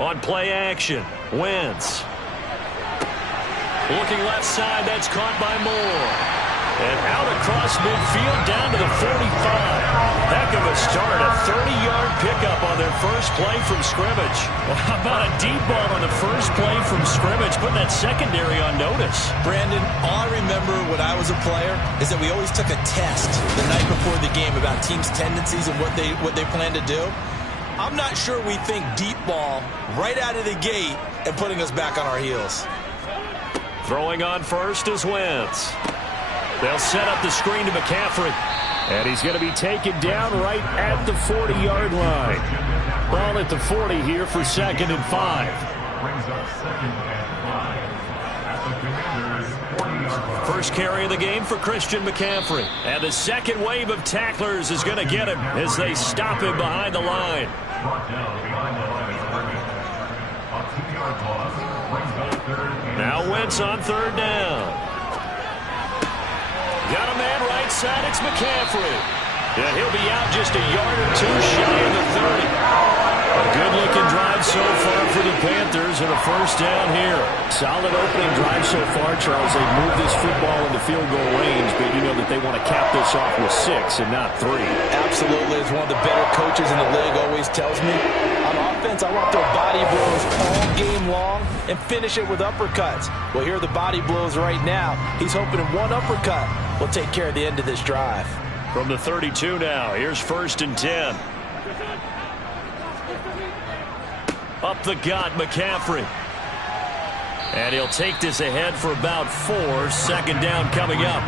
On play action, Wentz. Looking left side, that's caught by Moore. And out across midfield down to the 45. Heck of a start, a 30-yard pickup on their first play from scrimmage. Well, how about a deep ball on the first play from scrimmage, putting that secondary on notice. Brandon, all I remember when I was a player is that we always took a test the night before the game about teams' tendencies and what they plan to do. I'm not sure we think deep ball right out of the gate and putting us back on our heels. Throwing on first is Wentz. They'll set up the screen to McCaffrey. And he's going to be taken down right at the 40-yard line. Ball at the 40 here for 2nd and 5. First carry of the game for Christian McCaffrey. And the second wave of tacklers is going to get him as they stop him behind the line. Now Wentz on 3rd down. Got a man right side, it's McCaffrey. Yeah, he'll be out just a yard or two shy of the 30. A good-looking drive so far for the Panthers and a first down here. Solid opening drive so far, Charles. They've moved this football into field goal range, but you know that they want to cap this off with 6 and not 3. Absolutely. As one of the better coaches in the league always tells me, on offense, I want to throw body blows all game long and finish it with uppercuts. Well, here are the body blows right now. He's hoping one uppercut will take care of the end of this drive. From the 32 now, here's 1st and 10. Up the gut, McCaffrey. And he'll take this ahead for about 4. 2nd down coming up.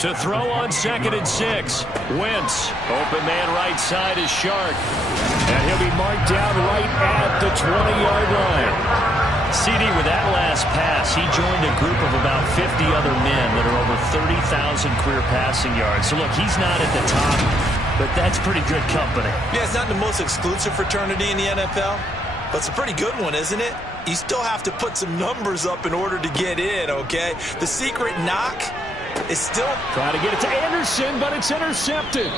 To throw on 2nd and 6. Wentz. Open man right side is Shark. And he'll be marked down right at the 20-yard line. CD, with that last pass, he joined a group of about 50 other men that are over 30,000 career passing yards. So, look, he's not at the top, but that's pretty good company. Yeah, it's not the most exclusive fraternity in the NFL, but it's a pretty good one, isn't it? You still have to put some numbers up in order to get in, okay? The secret knock is still... Trying to get it to Anderson, but it's intercepted.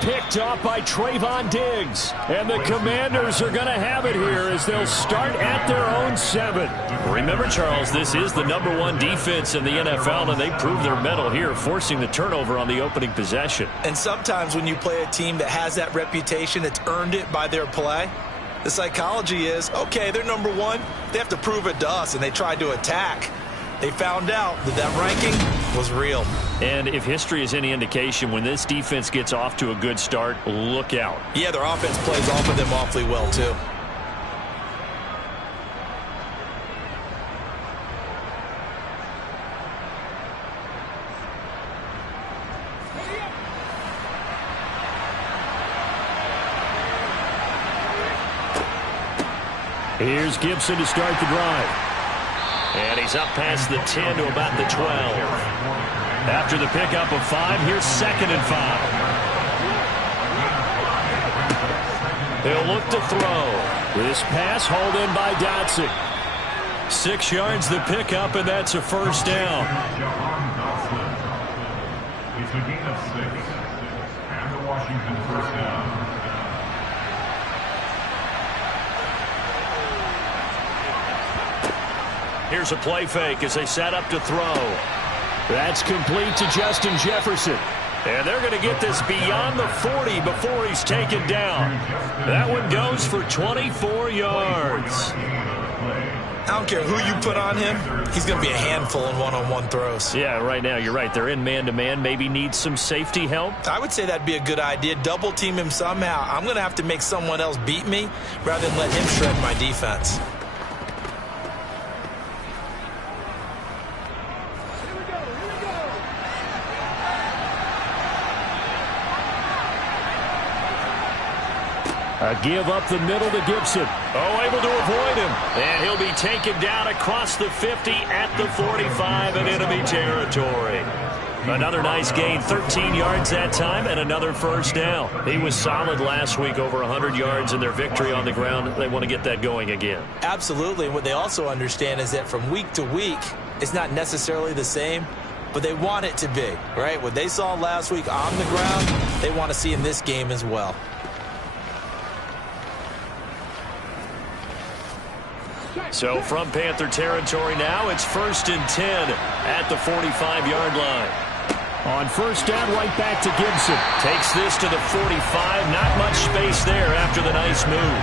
Picked off by Trayvon Diggs. And the Commanders are going to have it here as they'll start at their own 7. Remember, Charles, this is the #1 defense in the NFL, and they prove their mettle here, forcing the turnover on the opening possession. And sometimes when you play a team that has that reputation, that's earned it by their play, the psychology is, okay, they're #1. They have to prove it to us, and they tried to attack. They found out that that ranking was real. And if history is any indication, when this defense gets off to a good start, look out. Yeah, their offense plays off of them awfully well, too. Here's Gibson to start the drive. And he's up past the 10 to about the 12. After the pickup of 5, here's 2nd and 5. He'll look to throw. This pass hauled in by Dotson. 6 yards the pickup, and that's a first down. It's a gain of 6. And the Washington first down. Here's a play fake as they set up to throw. That's complete to Justin Jefferson. And they're going to get this beyond the 40 before he's taken down. That one goes for 24 yards. I don't care who you put on him. He's going to be a handful in one-on-one throws. Yeah, right now, you're right. They're in man-to-man. Maybe need some safety help. I would say that'd be a good idea. Double team him somehow. I'm going to have to make someone else beat me rather than let him shred my defense. A give up the middle to Gibson. Oh, able to avoid him. And he'll be taken down across the 50 at the 45 in enemy territory. Another nice gain, 13 yards that time, and another first down. He was solid last week, over 100 yards in their victory on the ground. They want to get that going again. Absolutely. And what they also understand is that from week to week, it's not necessarily the same. but they want it to be, right? What they saw last week on the ground, they want to see in this game as well. So from Panther territory now, it's 1st and 10 at the 45-yard line. On first down, right back to Gibson. Takes this to the 45. Not much space there after the nice move.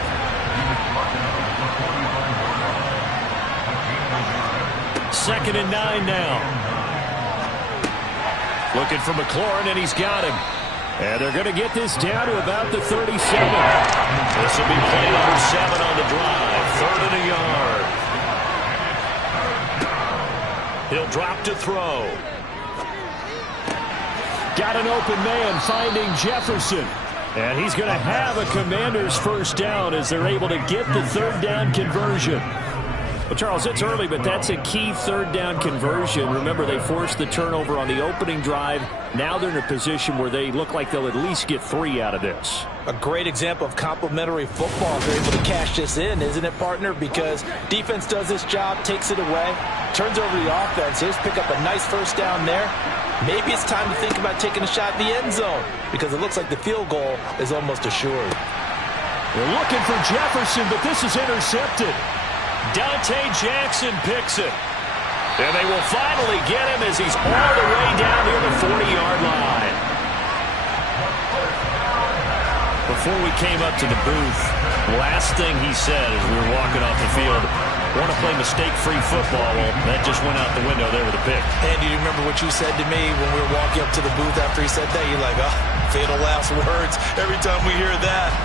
2nd and 9 now. Looking for McLaurin, and he's got him. And they're going to get this down to about the 37. This will be play number 7 on the drive. 3rd and a yard. He'll drop to throw. Got an open man finding Jefferson. And he's going to have a Commanders first down as they're able to get the 3rd down conversion. Well, Charles, it's early, but that's a key 3rd down conversion. Remember, they forced the turnover on the opening drive. Now they're in a position where they look like they'll at least get 3 out of this. A great example of complementary football. They're able to cash this in, isn't it, partner? Because defense does this job, takes it away, turns over the offense. Here's pick up a nice first down there. Maybe it's time to think about taking a shot in the end zone because it looks like the field goal is almost assured. They're looking for Jefferson, but this is intercepted. Dante Jackson picks it. And they will finally get him as he's all the way down near the 40-yard line. Before we came up to the booth, last thing he said as we were walking off the field, want to play mistake-free football. Well, that just went out the window there with a pick. And do you remember what you said to me when we were walking up to the booth after he said that? You're like, oh, fatal last words. Every time we hear that,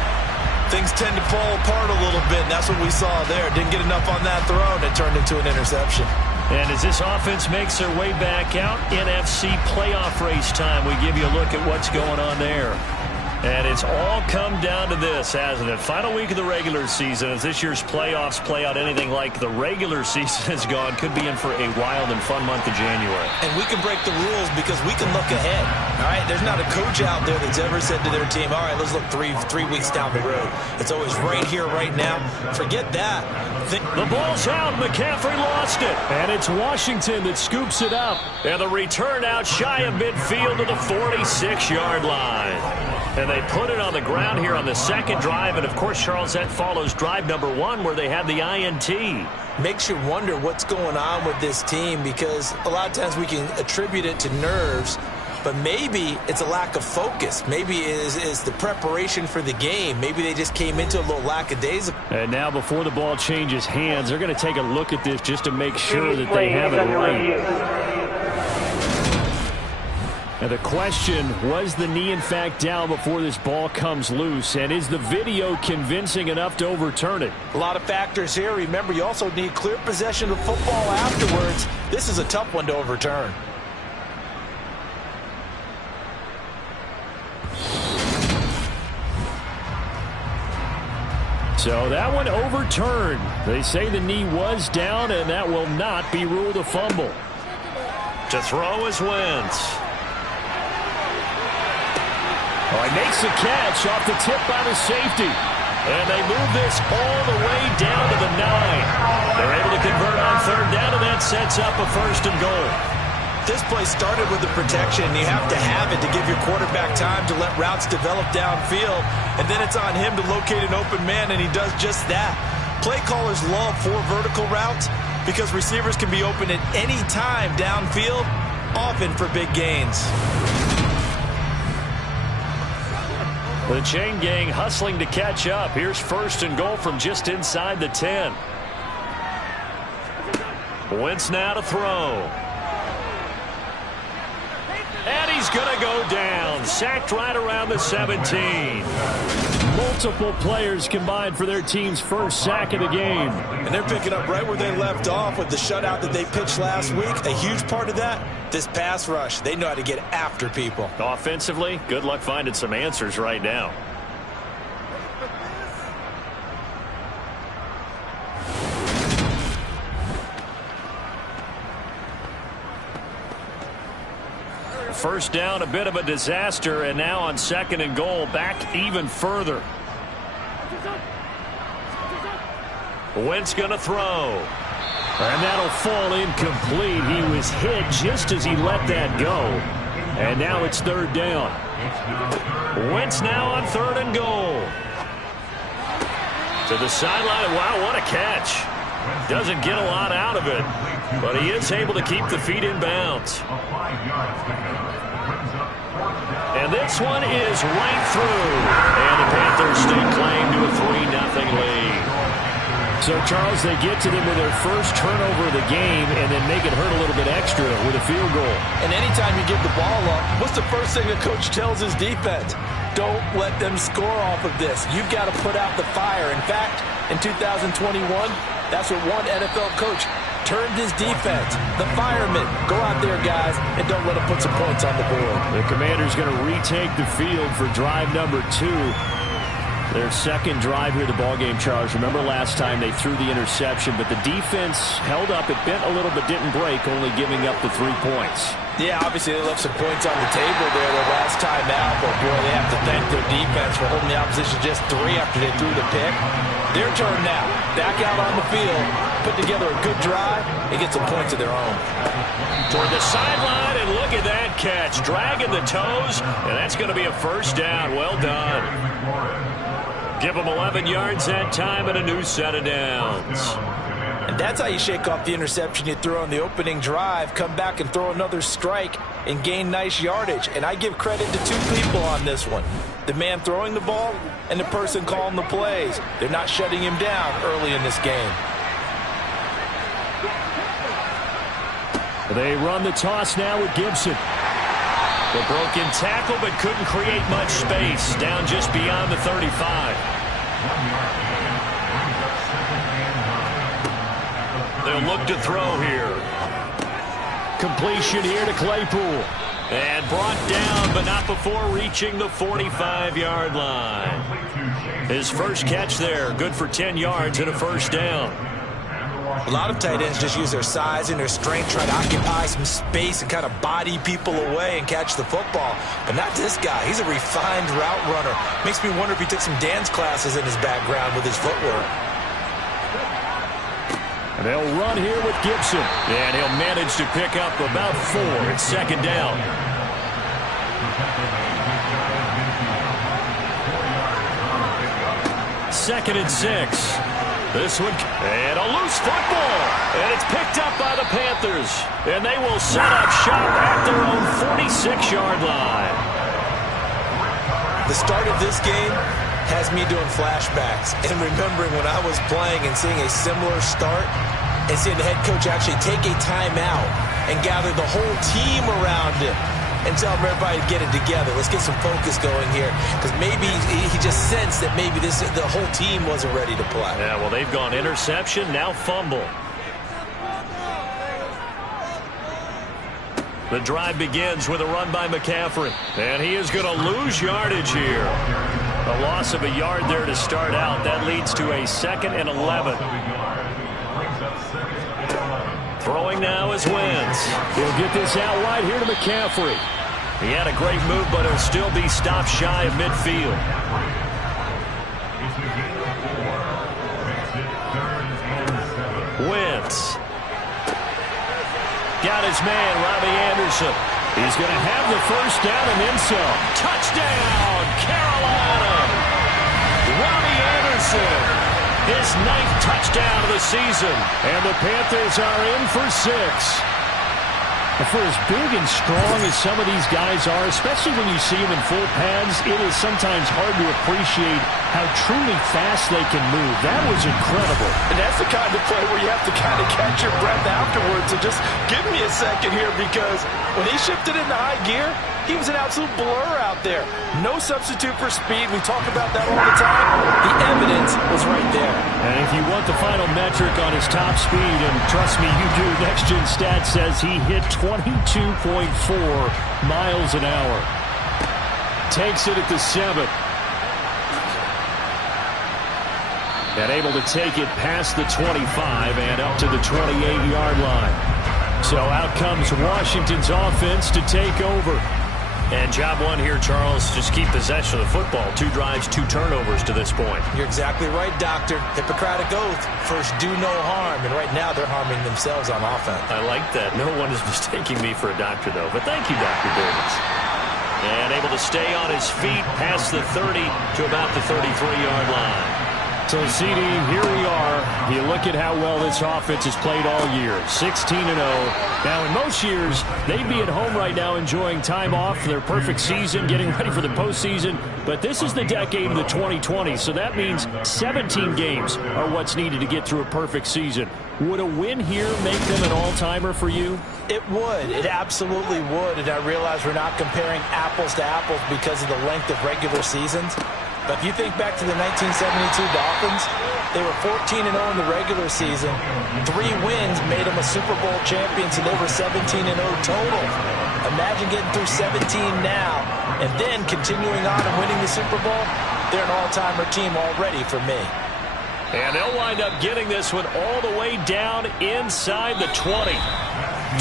things tend to fall apart a little bit, and that's what we saw there. Didn't get enough on that throw, and it turned into an interception. And as this offense makes their way back out, NFC playoff race time, we give you a look at what's going on there. And it's all come down to this, hasn't it? Final week of the regular season. As this year's playoffs play out anything like the regular season has gone, could be in for a wild and fun month of January. And we can break the rules because we can look ahead. All right, there's not a coach out there that's ever said to their team, all right, let's look three weeks down the road. It's always right here, right now. Forget that. The ball's out. McCaffrey lost it. And it's Washington that scoops it up. And the return out shy of midfield to the 46-yard line. And they put it on the ground here on the second drive. And, of course, Charles, that follows drive number 1 where they had the INT. Makes you wonder what's going on with this team because a lot of times we can attribute it to nerves, but maybe it's a lack of focus. Maybe it is the preparation for the game. Maybe they just came into a little lackadaisical. And now before the ball changes hands, they're going to take a look at this just to make sure that they have it right. And the question, was the knee in fact down before this ball comes loose? And is the video convincing enough to overturn it? A lot of factors here. Remember, you also need clear possession of football afterwards. This is a tough one to overturn. So that one overturned. They say the knee was down, and that will not be ruled a fumble. To throw is Wentz. Oh, he makes the catch off the tip by the safety. And they move this all the way down to the 9. They're able to convert on third down, and that sets up a 1st and goal. This play started with the protection. You have to have it to give your quarterback time to let routes develop downfield. And then it's on him to locate an open man, and he does just that. Play callers love 4 vertical routes because receivers can be open at any time downfield, often for big gains. The chain gang hustling to catch up. Here's 1st and goal from just inside the 10. Wentz now to throw. And he's going to go down. Sacked right around the 17. Multiple players combined for their team's first sack of the game. And they're picking up right where they left off with the shutout that they pitched last week. A huge part of that, this pass rush. They know how to get after people. Offensively, good luck finding some answers right now. First down, a bit of a disaster, and now on 2nd and goal, back even further. Wentz going to throw. And that'll fall incomplete. He was hit just as he let that go. And now it's third down. Wentz now on 3rd and goal. To the sideline. Wow, what a catch. Doesn't get a lot out of it, but he is able to keep the feet in bounds. And this one is right through. And the Panthers stake claim to a 3-0 lead. So, Charles, they get to them with their first turnover of the game and then make it hurt a little bit extra with a field goal. And anytime you give the ball up, what's the first thing the coach tells his defense? Don't let them score off of this. You've got to put out the fire. In fact, in 2021, that's what one NFL coach turned his defense. The firemen. Go out there, guys, and don't let them put some points on the board. The Commanders going to retake the field for drive number 2. Their second drive here, the ballgame, Charles. Remember last time they threw the interception, but the defense held up. It bent a little but didn't break, only giving up the 3 points. Yeah, obviously they left some points on the table there the last time out, but boy, they have to thank their defense for holding the opposition just 3 after they threw the pick. Their turn now. Back out on the field, put together a good drive, and get some points of their own. Toward the sideline, and look at that catch. Dragging the toes, and that's going to be a first down. Well done. Give them 11 yards that time and a new set of downs. And that's how you shake off the interception you threw on the opening drive, come back and throw another strike and gain nice yardage. And I give credit to 2 people on this one. The man throwing the ball and the person calling the plays. They're not shutting him down early in this game. They run the toss now with Gibson. The broken tackle, but couldn't create much space. Down just beyond the 35. They'll look to throw here. Completion here to Claypool. And brought down, but not before reaching the 45-yard line. His first catch there, good for 10 yards and a first down. A lot of tight ends just use their size and their strength, try to occupy some space and kind of body people away and catch the football. But not this guy. He's a refined route runner. Makes me wonder if he took some dance classes in his background with his footwork. And they'll run here with Gibson. And he'll manage to pick up about 4. It's second down. Second and 6. This one, and a loose football. And it's picked up by the Panthers. And they will set up shop at their own 46-yard line. The start of this game has me doing flashbacks and remembering when I was playing and seeing a similar start and seeing the head coach actually take a timeout and gather the whole team around him and tell everybody to get it together. Let's get some focus going here, because maybe he just sensed that maybe the whole team wasn't ready to play. Yeah, well, they've gone interception, now fumble. The drive begins with a run by McCaffrey, and he is going to lose yardage here. A loss of a yard there to start out. That leads to a 2nd and 11. Throwing now is Wentz. He'll get this out wide here to McCaffrey. He had a great move, but he'll still be stopped shy of midfield. Wentz. Got his man, Robbie Anderson. He's going to have the first down and then some. Touchdown, Carolina. Robbie Anderson. His 9th touchdown of the season. And the Panthers are in for 6. For as big and strong as some of these guys are, especially when you see them in full pads, it is sometimes hard to appreciate how truly fast they can move. That was incredible. And that's the kind of play where you have to kind of catch your breath afterwards. So just give me a second here, because when he shifted into high gear, he was an absolute blur out there. No substitute for speed. We talk about that all the time. The evidence was right there. And if you want the final metric on his top speed, and trust me, you do, Next Gen Stats says he hit 22.4 miles an hour. Takes it at the 7. And able to take it past the 25 and up to the 28-yard line. So out comes Washington's offense to take over. And job one here, Charles, just keep possession of the football. 2 drives, 2 turnovers to this point. You're exactly right, Doctor. Hippocratic oath. First, do no harm. And right now, they're harming themselves on offense. I like that. No one is mistaking me for a doctor, though. But thank you, Dr. Davis. And able to stay on his feet past the 30 to about the 33-yard line. So, CD, here we are. You look at how well this offense has played all year. 16-0. Now, in most years, they'd be at home right now enjoying time off for their perfect season, getting ready for the postseason. But this is the decade of the 2020s, so that means 17 games are what's needed to get through a perfect season. Would a win here make them an all-timer for you? It would. It absolutely would. And I realize we're not comparing apples to apples because of the length of regular seasons. But if you think back to the 1972 Dolphins, they were 14-0 in the regular season. 3 wins made them a Super Bowl champion, so they were 17-0 total. Imagine getting through 17 now and then continuing on and winning the Super Bowl. They're an all-timer team already for me. And they'll wind up getting this one all the way down inside the 20.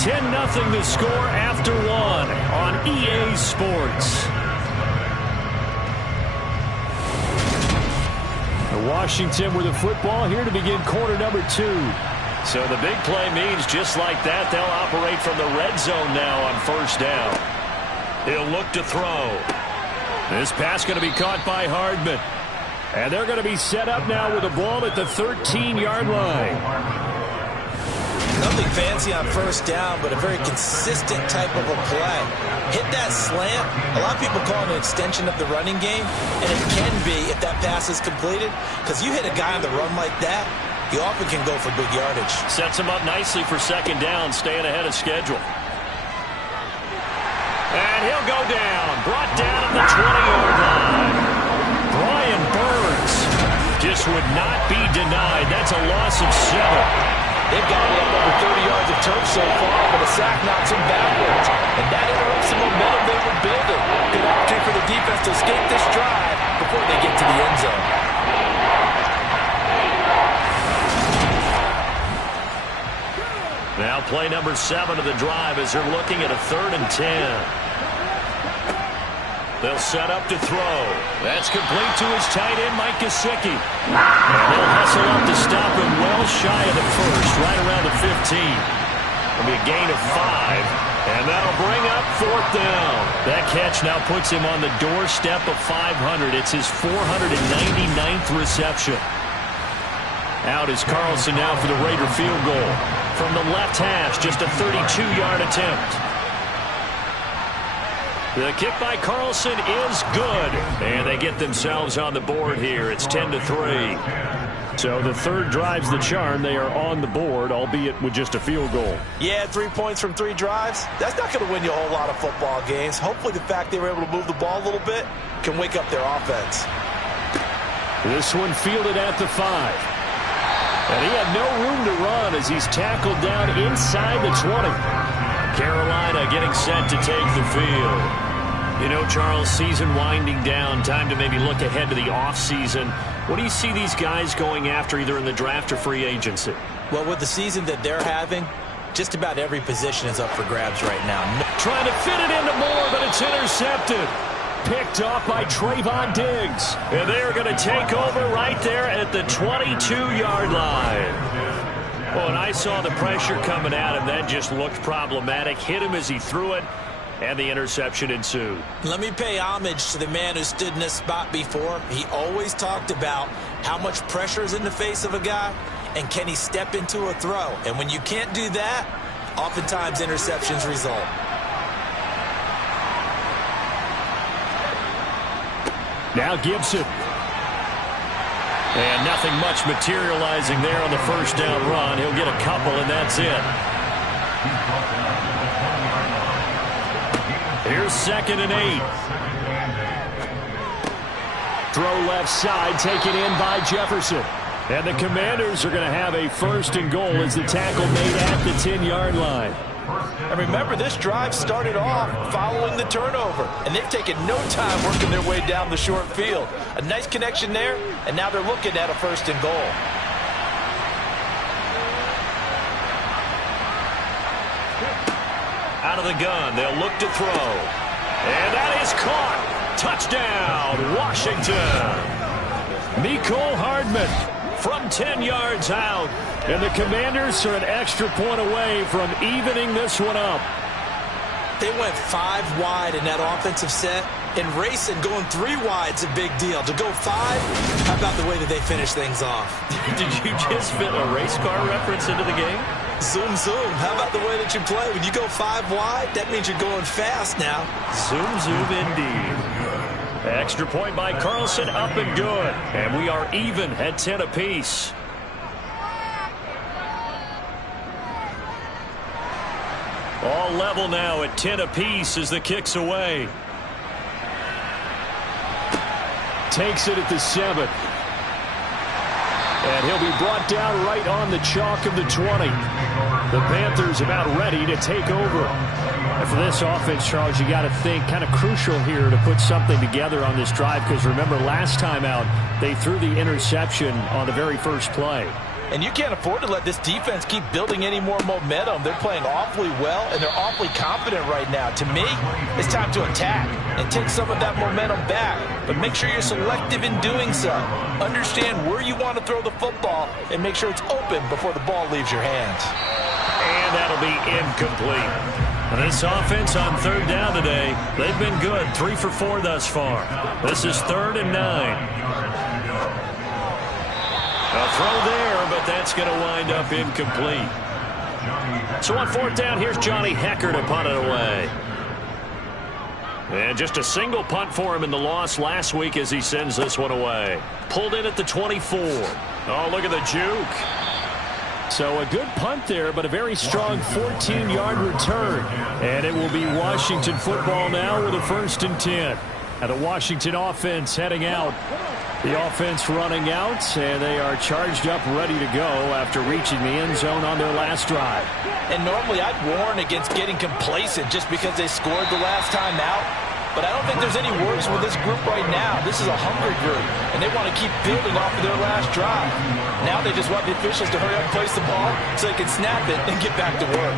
10-0 the score after 1 on EA Sports. Washington with the football here to begin quarter number 2. So the big play means just like that, they'll operate from the red zone now on first down. He'll look to throw. This pass going to be caught by Hardman. And they're going to be set up now with the ball at the 13-yard line. Nothing fancy on first down, but a very consistent type of a play. Hit that slant. A lot of people call it an extension of the running game, and it can be if that pass is completed, because you hit a guy on the run like that, you often can go for big yardage. Sets him up nicely for second down, staying ahead of schedule. And he'll go down. Brought down at the 20-yard line. Brian Burns just would not be denied. That's a loss of 7. They've got him up over 30 yards of turf so far, but a sack knocks him backwards. And that interrupts the momentum they were building. Good opportunity for the defense to escape this drive before they get to the end zone. Now play number 7 of the drive as they're looking at a 3rd and 10. They'll set up to throw. That's complete to his tight end, Mike Gesicki. And they'll hustle up to stop him well shy of the first, right around the 15. It'll be a gain of 5. And that'll bring up 4th down. That catch now puts him on the doorstep of 500. It's his 499th reception. Out is Carlson now for the Raider field goal. From the left hash, just a 32-yard attempt. The kick by Carlson is good. And they get themselves on the board here. It's 10-3. So the third drives the charm. They are on the board, albeit with just a field goal. Yeah, 3 points from 3 drives. That's not going to win you a whole lot of football games. Hopefully the fact they were able to move the ball a little bit can wake up their offense. This one fielded at the 5. And he had no room to run as he's tackled down inside the 20. Carolina getting set to take the field. You know, Charles, season winding down, time to maybe look ahead to the offseason. What do you see these guys going after either in the draft or free agency? Well, with the season that they're having, just about every position is up for grabs right now. Trying to fit it into Moore, but it's intercepted. Picked off by Trayvon Diggs. And they're going to take over right there at the 22-yard line. Well, when I saw the pressure coming at him, that just looked problematic. Hit him as he threw it, and the interception ensued. Let me pay homage to the man who stood in this spot before. He always talked about how much pressure is in the face of a guy, and can he step into a throw. And when you can't do that, oftentimes interceptions result. Now Gibson. And nothing much materializing there on the first down run. He'll get a couple, and that's it. Here's 2nd and 8. Throw left side, taken in by Jefferson. And the Commanders are going to have a 1st and goal as the tackle made at the 10-yard line. And remember, this drive started off following the turnover, and they've taken no time working their way down the short field. A nice connection there, and now they're looking at a 1st and goal. Out of the gun, they'll look to throw. And that is caught. Touchdown, Washington. Mecole Hardman from 10 yards out. And the Commanders are an extra point away from evening this one up. They went 5 wide in that offensive set. And racing, going 3 wide's a big deal. To go 5, how about the way that they finish things off? Did you just fit a race car reference into the game? Zoom, zoom. How about the way that you play? When you go 5 wide, that means you're going fast now. Zoom, zoom indeed. Extra point by Carlson, up and good. And we are even at 10 apiece. All level now at 10 apiece as the kick's away. Takes it at the 7. And he'll be brought down right on the chalk of the 20. The Panthers about ready to take over. And for this offense, Charles, you got to think kind of crucial here to put something together on this drive, because remember last time out they threw the interception on the very first play. And you can't afford to let this defense keep building any more momentum. They're playing awfully well, and they're awfully confident right now. To me, it's time to attack and take some of that momentum back. But make sure you're selective in doing so. Understand where you want to throw the football and make sure it's open before the ball leaves your hands. And that'll be incomplete. And this offense on third down today, they've been good. 3 for 4 thus far. This is 3rd and 9. A throw there, but that's going to wind up incomplete. So on 4th down, here's Johnny Hecker to punt it away. And just a single punt for him in the loss last week as he sends this one away. Pulled in at the 24. Oh, look at the juke. So a good punt there, but a very strong 14-yard return. And it will be Washington football now with a 1st and 10. And the Washington offense heading out. The offense running out, and they are charged up, ready to go after reaching the end zone on their last drive. And normally I'd warn against getting complacent just because they scored the last time out. But I don't think there's any worries with this group right now. This is a hungry group, and they want to keep building off of their last drive. Now they just want the officials to hurry up and place the ball so they can snap it and get back to work.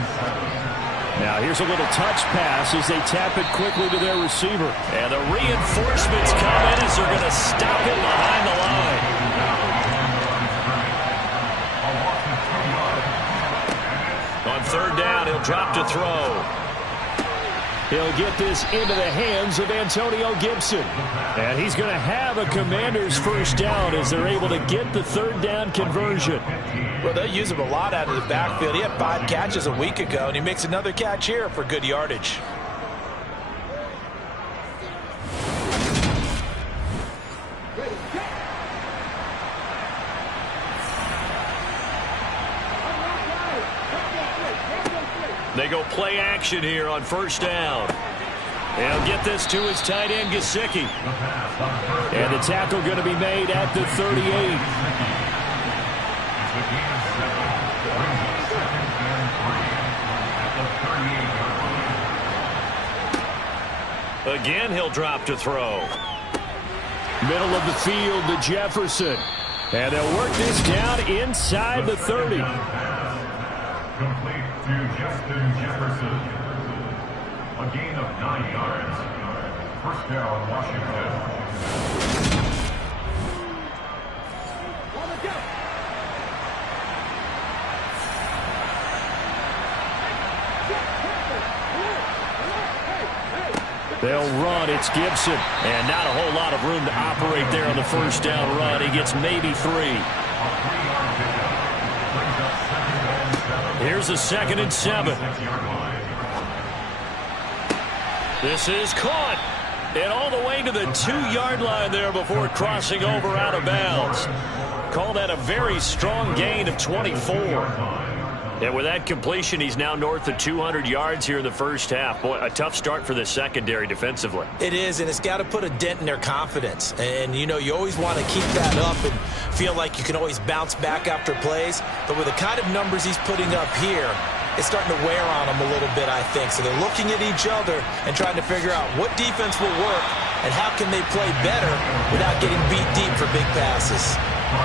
Now here's a little touch pass as they tap it quickly to their receiver. And the reinforcements come in as they're going to stop it behind the line. On 3rd down, he'll drop to throw. He'll get this into the hands of Antonio Gibson. And he's going to have a Commander's 1st down as they're able to get the 3rd down conversion. Well, they'll use him a lot out of the backfield. He had 5 catches a week ago, and he makes another catch here for good yardage. They go play action here on 1st down. He'll get this to his tight end, Gesicki. And the tackle going to be made at the 38. Again, he'll drop to throw. Middle of the field to Jefferson. And they'll work this down inside the 30. Complete to Justin Jefferson. A gain of 9 yards. 1st down, Washington. They'll run. It's Gibson. And not a whole lot of room to operate there on the 1st down run. He gets maybe 3. Here's a 2nd and 7. This is caught. And all the way to the 2-yard line there before crossing over out of bounds. Call that a very strong gain of 24. And with that completion, he's now north of 200 yards here in the 1st half. Boy, a tough start for the secondary defensively. It is, and it's got to put a dent in their confidence. And, you know, you always want to keep that up and feel like you can always bounce back after plays. But with the kind of numbers he's putting up here, it's starting to wear on them a little bit, I think. So they're looking at each other and trying to figure out what defense will work and how can they play better without getting beat deep for big passes.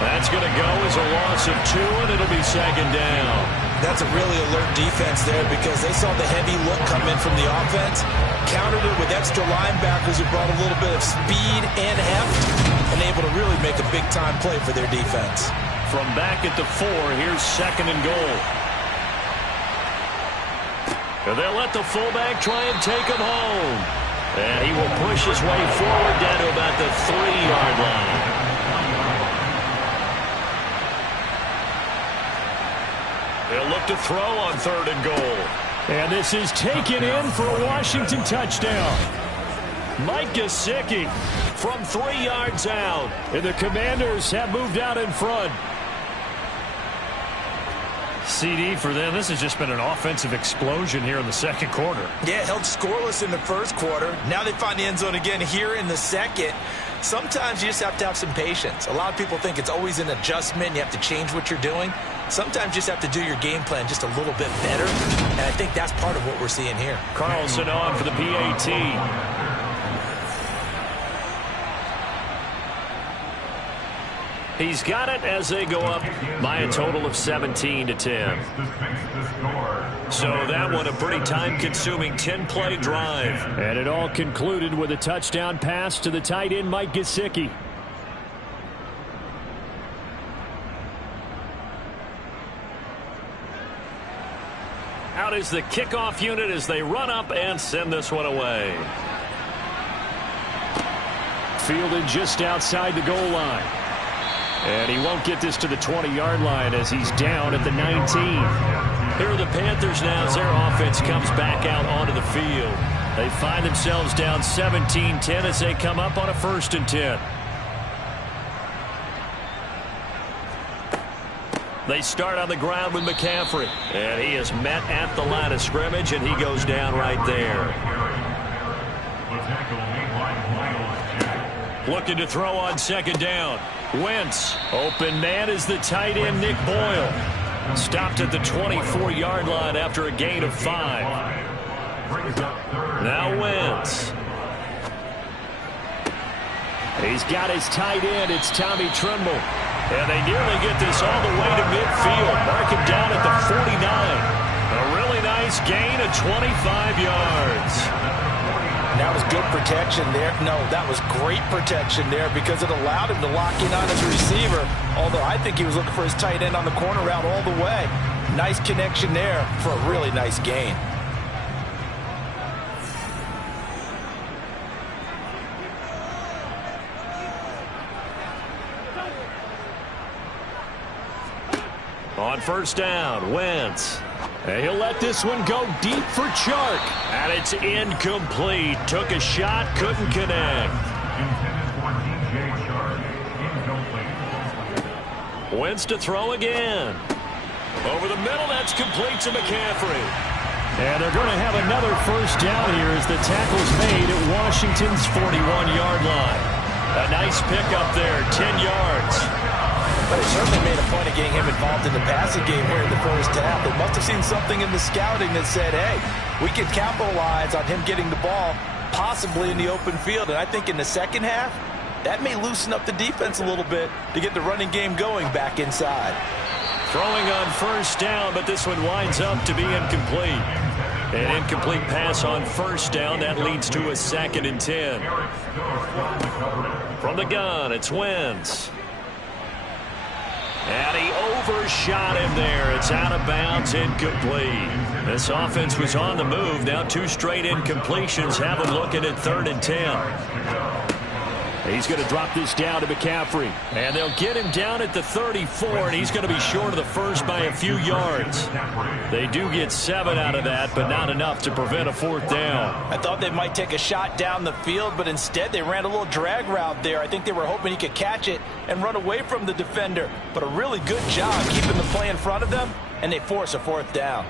That's going to go as a loss of 2, and it'll be second down. That's a really alert defense there because they saw the heavy look come in from the offense, countered it with extra linebackers who brought a little bit of speed and heft, and able to really make a big-time play for their defense. From back at the 4, here's second and goal. And they'll let the fullback try and take him home. And he will push his way forward down to about the 3-yard line. They'll look to throw on third and goal. And this is taken in for a Washington touchdown. Mike Gesicki from 3 yards out. And the Commanders have moved out in front. CD for them. This has just been an offensive explosion here in the second quarter. Yeah, held scoreless in the first quarter. Now they find the end zone again here in the second. Sometimes you just have to have some patience. A lot of people think it's always an adjustment. You have to change what you're doing. Sometimes you just have to do your game plan just a little bit better. And I think that's part of what we're seeing here. Carlson on for the PAT. He's got it as they go up by a total of 17-10. So that one a pretty time-consuming 10-play drive. And it all concluded with a touchdown pass to the tight end, Mike Gesicki. Out is the kickoff unit as they run up and send this one away. Fielded just outside the goal line. And he won't get this to the 20-yard line as he's down at the 19. Here are the Panthers now as their offense comes back out onto the field. They find themselves down 17-10 as they come up on a 1st and 10. They start on the ground with McCaffrey. And he is met at the line of scrimmage, and he goes down right there. Looking to throw on second down. Wentz. Open man is the tight end, Nick Boyle. Stopped at the 24-yard line after a gain of 5. Now Wentz. He's got his tight end. It's Tommy Tremble. And they nearly get this all the way to midfield. Mark him down at the 49. A really nice gain of 25 yards. That was good protection there. No, that was great protection there because it allowed him to lock in on his receiver. Although I think he was looking for his tight end on the corner route all the way. Nice connection there for a really nice gain. On first down, Wentz. And he'll let this one go deep for Chark. And it's incomplete. Took a shot, couldn't connect. Wentz to throw again. Over the middle, that's complete to McCaffrey. And they're going to have another first down here as the tackle's made at Washington's 41-yard line. A nice pickup there, 10 yards. But they certainly made a point of getting him involved in the passing game here in the first half. They must have seen something in the scouting that said, hey, we can capitalize on him getting the ball possibly in the open field. And I think in the second half, that may loosen up the defense a little bit to get the running game going back inside. Throwing on first down, but this one winds up to be incomplete. An incomplete pass on first down. That leads to a 2nd and 10. From the gun, it's Wentz. And he overshot him there. It's out of bounds, incomplete. This offense was on the move. Now 2 straight incompletions have him looking at 3rd and 10. He's going to drop this down to McCaffrey. And they'll get him down at the 34, and he's going to be short of the first by a few yards. They do get 7 out of that, but not enough to prevent a 4th down. I thought they might take a shot down the field, but instead they ran a little drag route there. I think they were hoping he could catch it and run away from the defender. But a really good job keeping the play in front of them, and they force a 4th down.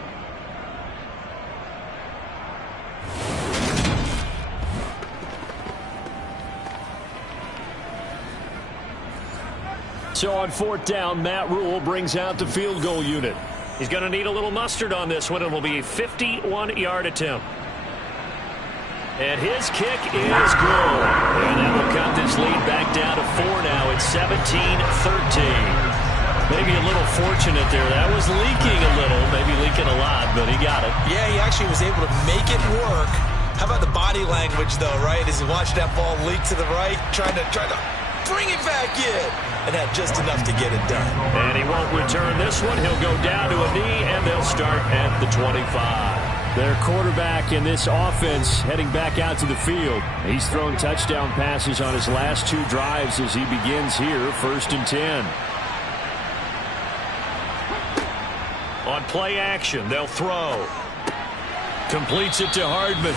So on 4th down, Matt Rule brings out the field goal unit. He's going to need a little mustard on this one. It will be a 51-yard attempt. And his kick is good. And that will cut this lead back down to 4 now. It's 17-13. Maybe a little fortunate there. That was leaking a little, maybe leaking a lot, but he got it. Yeah, he actually was able to make it work. How about the body language, though, right? As he watched that ball leak to the right, trying to bring it back in, and had just enough to get it done. And he won't return this one. He'll go down to a knee, and they'll start at the 25. Their quarterback in this offense heading back out to the field. He's thrown touchdown passes on his last 2 drives as he begins here, 1st and 10. On play action, they'll throw. Completes it to Hardman.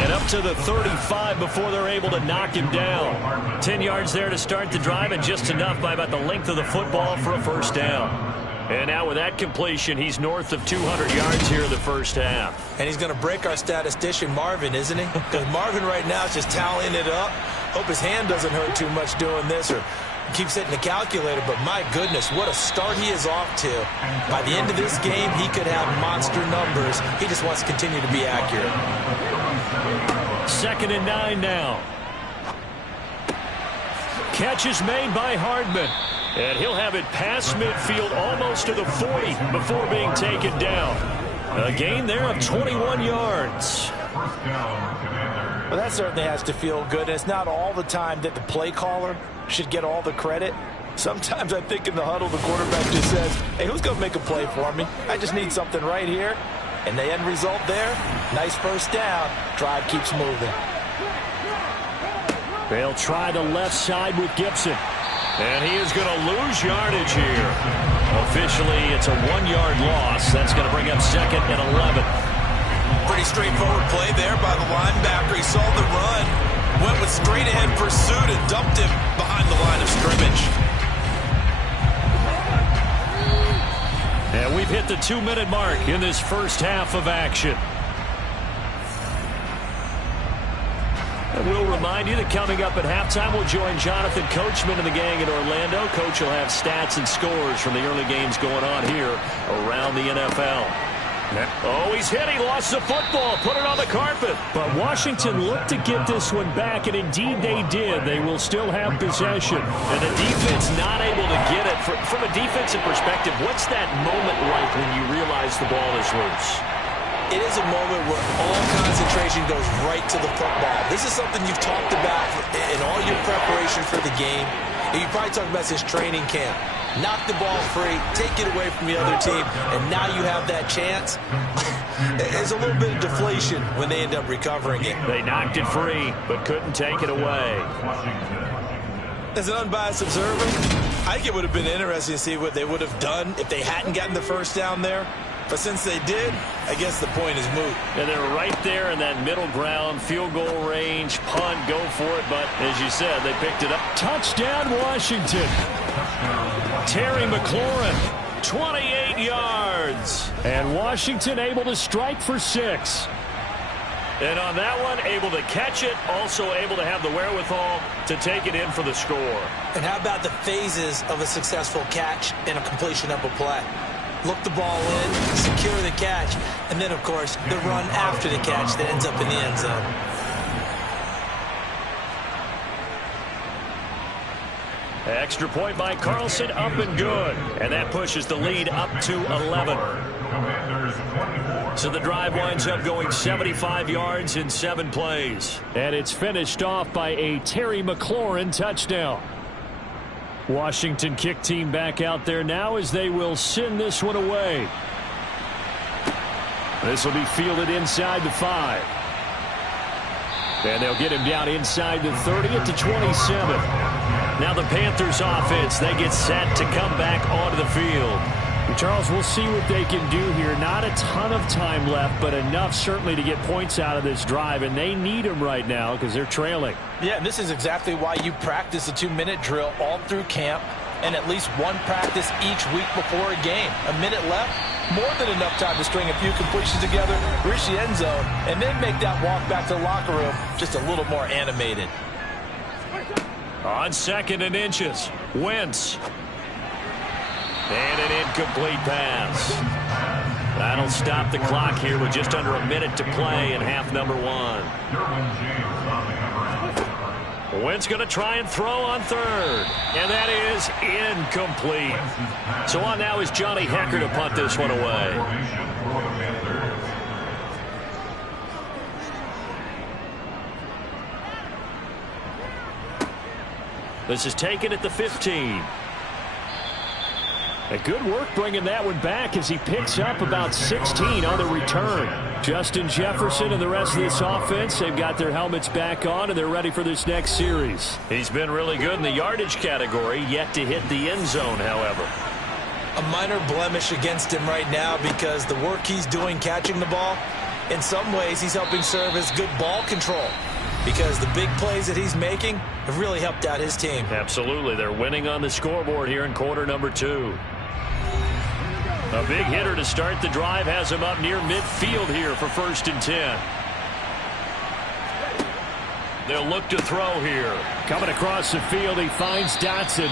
And up to the 35 before they're able to knock him down. 10 yards there to start the drive, and just enough by about the length of the football for a 1st down. And now with that completion, he's north of 200 yards here in the 1st half. And he's going to break our statistician, Marvin, isn't he? Because Marvin right now is just tallying it up. Hope his hand doesn't hurt too much doing this, or keeps hitting the calculator, but my goodness, what a start he is off to. By the end of this game, he could have monster numbers. He just wants to continue to be accurate. 2nd and 9 now. Catch is made by Hardman. And he'll have it past midfield almost to the 40 before being taken down. A gain there of 21 yards. Well, that certainly has to feel good. It's not all the time that the play caller should get all the credit. Sometimes I think in the huddle the quarterback just says, hey, who's going to make a play for me? I just need something right here. And the end result there, nice 1st down. Drive keeps moving. They'll try the left side with Gibson. And he is going to lose yardage here. Officially, it's a 1-yard loss. That's going to bring up 2nd and 11. Pretty straightforward play there by the linebacker. He saw the run, went with straight-ahead pursuit, and dumped him behind the line of scrimmage. And we've hit the 2-minute mark in this 1st half of action. And we'll remind you that coming up at halftime, we'll join Jonathan Coachman and the gang in Orlando. Coach will have stats and scores from the early games going on here around the NFL. Oh, he's hit. He lost the football. Put it on the carpet. But Washington looked to get this one back, and indeed they did. They will still have possession. And the defense not able to get it. From a defensive perspective, what's that moment like when you realize the ball is loose? It is a moment where all concentration goes right to the football. This is something you've talked about in all your preparation for the game. And you probably talked about since training camp. Knock the ball free, take it away from the other team, and now you have that chance. There's a little bit of deflation when they end up recovering it. They knocked it free, but couldn't take it away. As an unbiased observer, I think it would have been interesting to see what they would have done if they hadn't gotten the 1st down there. But since they did, I guess the point is moot. And they're right there in that middle ground, field goal range, punt, go for it. But as you said, they picked it up. Touchdown, Washington. Terry McLaurin, 28 yards. And Washington able to strike for 6. And on that one, able to catch it, also able to have the wherewithal to take it in for the score. And how about the phases of a successful catch and a completion of a play? Look the ball in, secure the catch, and then, of course, the run after the catch that ends up in the end zone. Extra point by Carlson, up and good. And that pushes the lead up to 11. So the drive winds up going 75 yards in 7 plays. And it's finished off by a Terry McLaurin touchdown. Washington kick team back out there now as they will send this one away. This will be fielded inside the 5. And they'll get him down inside the 30 at the 27. Now the Panthers offense, they get set to come back onto the field. Charles, we'll see what they can do here. Not a ton of time left, but enough certainly to get points out of this drive, and they need them right now because they're trailing. Yeah, and this is exactly why you practice a 2-minute drill all through camp and at least one practice each week before a game. A minute left, more than enough time to string a few completions together, reach the end zone, and then make that walk back to the locker room just a little more animated. On 2nd and inches, Wentz. And an incomplete pass. That'll stop the clock here with just under a minute to play in half number one. Wynn's going to try and throw on third. And that is incomplete. So on now is Johnny Hecker to punt this one away. This is taken at the 15. A good work bringing that one back as he picks up about 16 on the return. Justin Jefferson and the rest of this offense, they've got their helmets back on and they're ready for this next series. He's been really good in the yardage category, yet to hit the end zone, however. A minor blemish against him right now because the work he's doing catching the ball, in some ways he's helping serve as good ball control because the big plays that he's making have really helped out his team. Absolutely. They're winning on the scoreboard here in quarter number 2. A big hitter to start the drive has him up near midfield here for 1st and 10. They'll look to throw here. Coming across the field, he finds Dotson.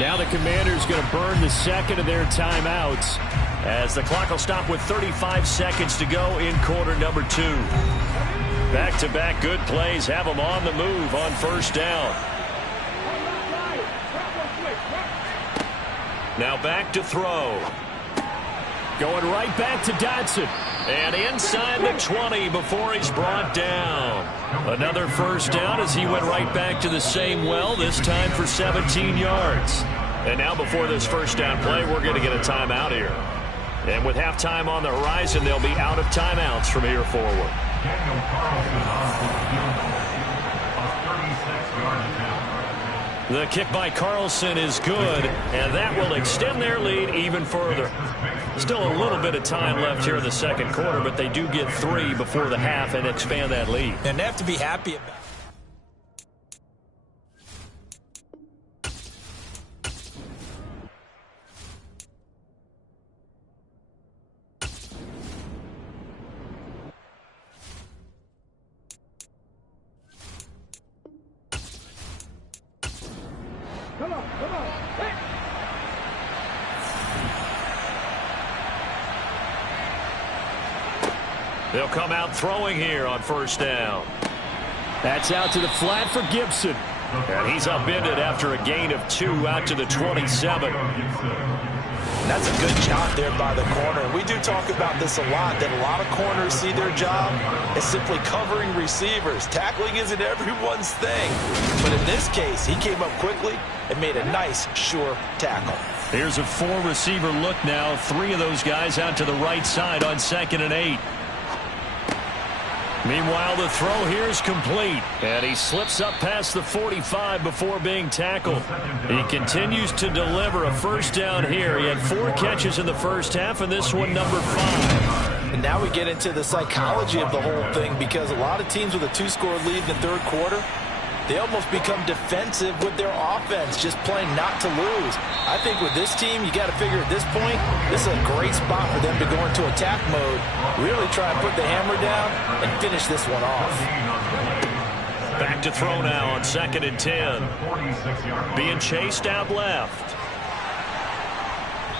Now the Commanders going to burn the second of their timeouts as the clock will stop with 35 seconds to go in quarter number 2. Back-to-back good plays have them on the move on 1st down. Now back to throw. Going right back to Dotson. And inside the 20 before he's brought down. Another 1st down as he went right back to the same well, this time for 17 yards. And now before this 1st down play, we're going to get a timeout here. And with halftime on the horizon, they'll be out of timeouts from here forward. The kick by Carlson is good, and that will extend their lead even further. Still a little bit of time left here in the second quarter, but they do get 3 before the half and expand that lead. And they have to be happy about it. They'll come out throwing here on 1st down. That's out to the flat for Gibson. And he's upended after a gain of 2 out to the 27. That's a good job there by the corner. We do talk about this a lot, that a lot of corners see their job as simply covering receivers. Tackling isn't everyone's thing. But in this case, he came up quickly and made a nice, sure tackle. Here's a 4-receiver look now. 3 of those guys out to the right side on 2nd and 8. Meanwhile, the throw here is complete. And he slips up past the 45 before being tackled. He continues to deliver a 1st down here. He had 4 catches in the first half, and this one number 5. And now we get into the psychology of the whole thing because a lot of teams with a 2-score lead in the 3rd quarter, they almost become defensive with their offense, just playing not to lose. I think with this team, you got to figure at this point, this is a great spot for them to go into attack mode, really try and put the hammer down and finish this one off. Back to throw now on 2nd and 10. Being chased out left.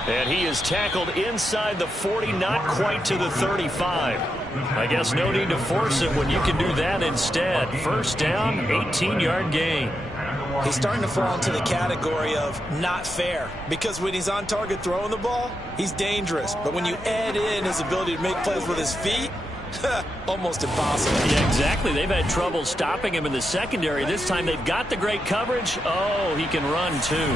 And he is tackled inside the 40, not quite to the 35. I guess no need to force it when you can do that instead. 1st down, 18-yard gain. He's starting to fall into the category of not fair because when he's on target throwing the ball, he's dangerous. But when you add in his ability to make plays with his feet, almost impossible. Yeah, exactly. They've had trouble stopping him in the secondary. This time they've got the great coverage. Oh, he can run too.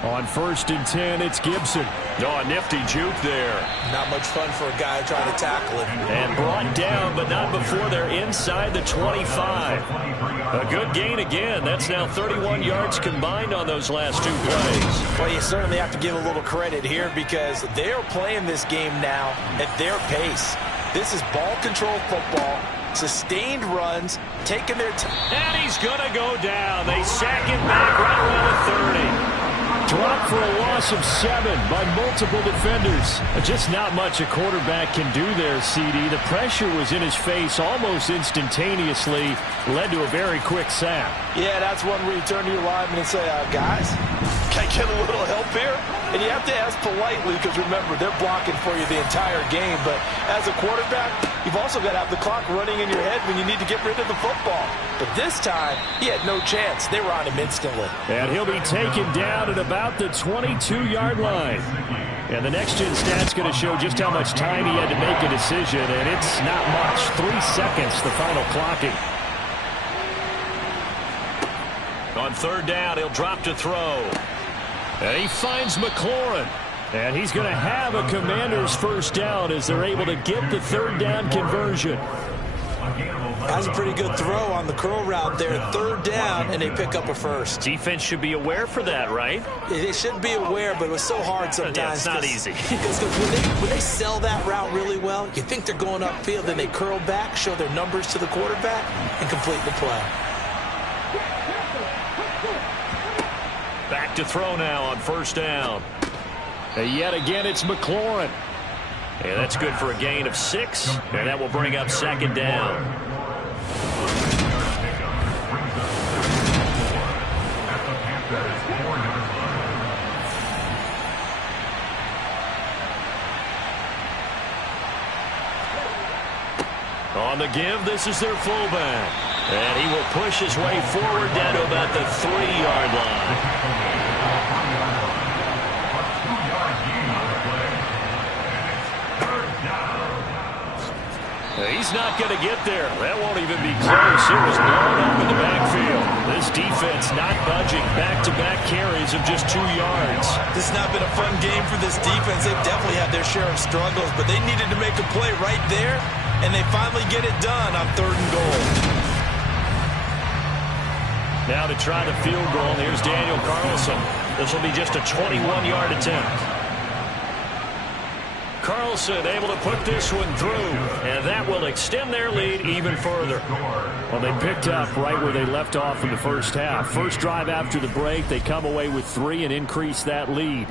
On 1st and 10, it's Gibson. Oh, a nifty juke there. Not much fun for a guy trying to tackle him. And brought down, but not before they're inside the 25. A good gain again. That's now 31 yards combined on those last 2 plays. Well, you certainly have to give a little credit here because they're playing this game now at their pace. This is ball control football, sustained runs, taking their time. And he's going to go down. They sack him back right around the 30. Dropped for a loss of 7 by multiple defenders. Just not much a quarterback can do there, CD. The pressure was in his face almost instantaneously. Led to a very quick sack. Yeah, that's one where you turn to your lineman and say, guys, Can I get a little help here? And you have to ask politely because, remember, they're blocking for you the entire game. But as a quarterback, you've also got to have the clock running in your head when you need to get rid of the football. But this time, he had no chance. They were on him instantly. And he'll be taken down at about the 22-yard line. And the next-gen stat's going to show just how much time he had to make a decision, and it's not much. 3 seconds, the final clocking. On third down, he'll drop to throw. And he finds McLaurin. And he's going to have a Commanders first down as they're able to get the third down conversion. That's a pretty good throw on the curl route there. Third down, and they pick up a first. Defense should be aware for that, right? They should be aware, but it was so hard sometimes. Yeah, it's not easy. Because when they sell that route really well, you think they're going upfield, then they curl back, show their numbers to the quarterback, and complete the play. Back to throw now on first down. And yet again, it's McLaurin. And that's good for a gain of 6, and that will bring up second down. On the give, this is their fullback. And he will push his way forward down to about the 3-yard line. He's not going to get there. That won't even be close. It was blown up in the backfield. This defense not budging. Back-to-back carries of just 2 yards. This has not been a fun game for this defense. They've definitely had their share of struggles, but they needed to make a play right there, and they finally get it done on 3rd and goal. Now to try the field goal, here's Daniel Carlson. This will be just a 21-yard attempt. Carlson able to put this one through, and that will extend their lead even further. Well, they picked up right where they left off in the first half. First drive after the break, they come away with 3 and increase that lead.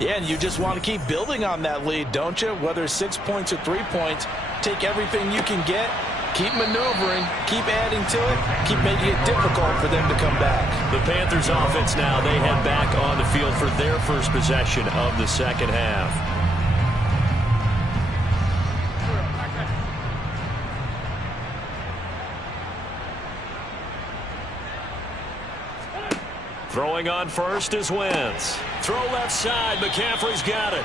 Yeah, and you just want to keep building on that lead, don't you? Whether it's 6 points or 3 points, take everything you can get, keep maneuvering, keep adding to it, keep making it difficult for them to come back. The Panthers offense now, they head back on the field for their first possession of the second half. Throwing on first is Wentz. Throw left side. McCaffrey's got it.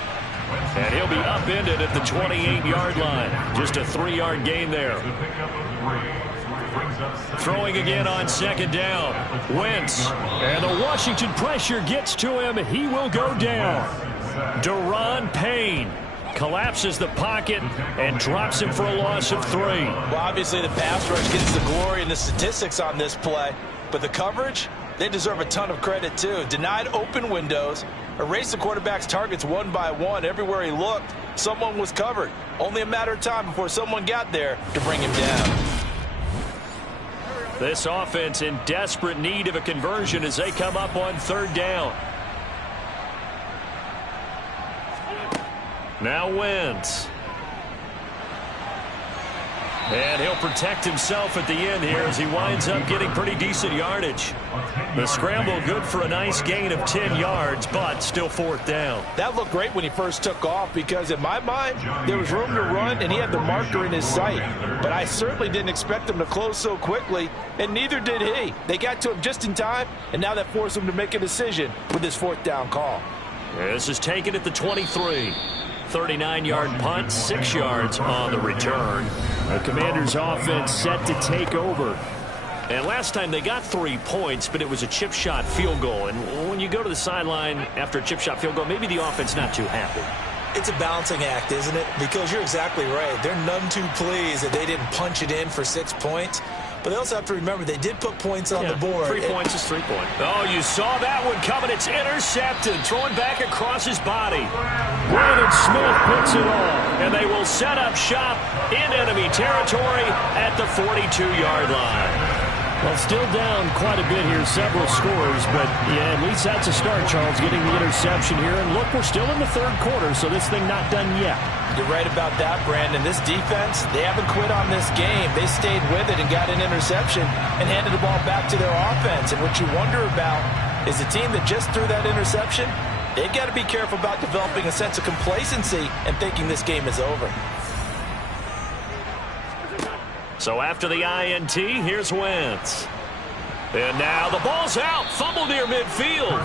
And he'll be upended at the 28-yard line. Just a 3-yard gain there. Throwing again on second down. Wentz. And the Washington pressure gets to him. He will go down. Daron Payne collapses the pocket and drops him for a loss of 3. Well, obviously the pass rush gets the glory and the statistics on this play, but the coverage, they deserve a ton of credit too. Denied open windows, erased the quarterback's targets one by one. Everywhere he looked, someone was covered. Only a matter of time before someone got there to bring him down. This offense in desperate need of a conversion as they come up on third down. Now Wentz. And he'll protect himself at the end here as he winds up getting pretty decent yardage. The scramble good for a nice gain of 10 yards, but still fourth down. That looked great when he first took off because in my mind, there was room to run and he had the marker in his sight. But I certainly didn't expect him to close so quickly, and neither did he. They got to him just in time, and now that forced him to make a decision with his fourth down call. This is taken at the 23. 39-yard punt, 6 yards on the return. The Commanders' offense set to take over. And last time they got 3 points, but it was a chip shot field goal. And when you go to the sideline after a chip shot field goal, maybe the offense not too happy. It's a balancing act, isn't it? Because you're exactly right. They're none too pleased that they didn't punch it in for 6 points. But they also have to remember they did put points on the board. 3 points is 3 points. Oh, you saw that one coming. It's intercepted. Throwing back across his body. Brandon Smith picks it off. And they will set up shop in enemy territory at the 42-yard line. Well, still down quite a bit here, several scores, but yeah, at least that's a start, Charles, getting the interception here. And look, we're still in the third quarter, so this thing not done yet. You're right about that, Brandon. This defense, they haven't quit on this game. They stayed with it and got an interception and handed the ball back to their offense. And what you wonder about is the team that just threw that interception. They've got to be careful about developing a sense of complacency and thinking this game is over. So after the INT, here's Wentz. And now the ball's out. Fumble near midfield.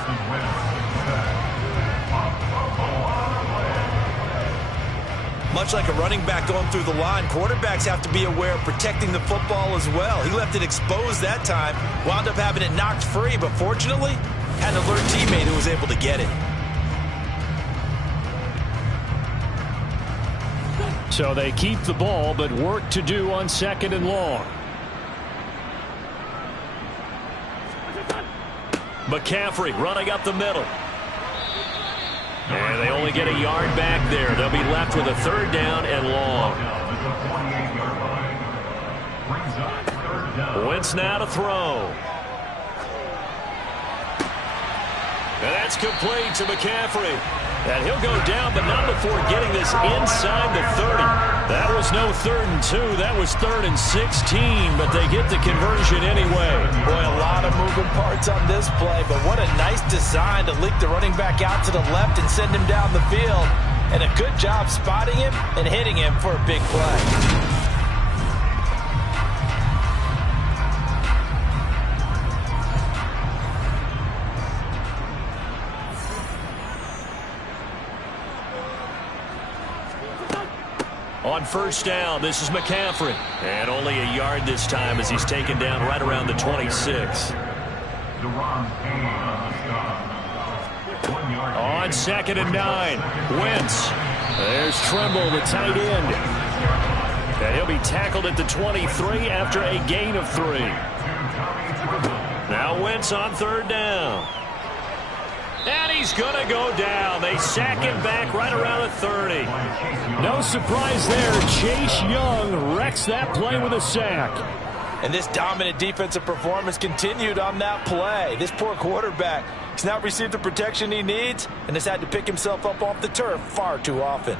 Much like a running back going through the line, quarterbacks have to be aware of protecting the football as well. He left it exposed that time, wound up having it knocked free, but fortunately, had an alert teammate who was able to get it. So they keep the ball, but work to do on 2nd and long. McCaffrey running up the middle. And they only get a yard back there. They'll be left with a 3rd down and long. Wentz now to throw. And that's complete to McCaffrey. And he'll go down, but not before getting this inside the 30. That was no 3rd and 2. That was 3rd and 16, but they get the conversion anyway. Boy, a lot of moving parts on this play, but what a nice design to leak the running back out to the left and send him down the field. And a good job spotting him and hitting him for a big play. On 1st down, this is McCaffrey. And only a yard this time as he's taken down right around the 26. On 2nd and 9, Wentz. There's Trimble, the tight end. And he'll be tackled at the 23 after a gain of 3. Now Wentz on 3rd down. And he's going to go down. They sack him back right around the 30. No surprise there. Chase Young wrecks that play with a sack. And this dominant defensive performance continued on that play. This poor quarterback has not received the protection he needs and has had to pick himself up off the turf far too often.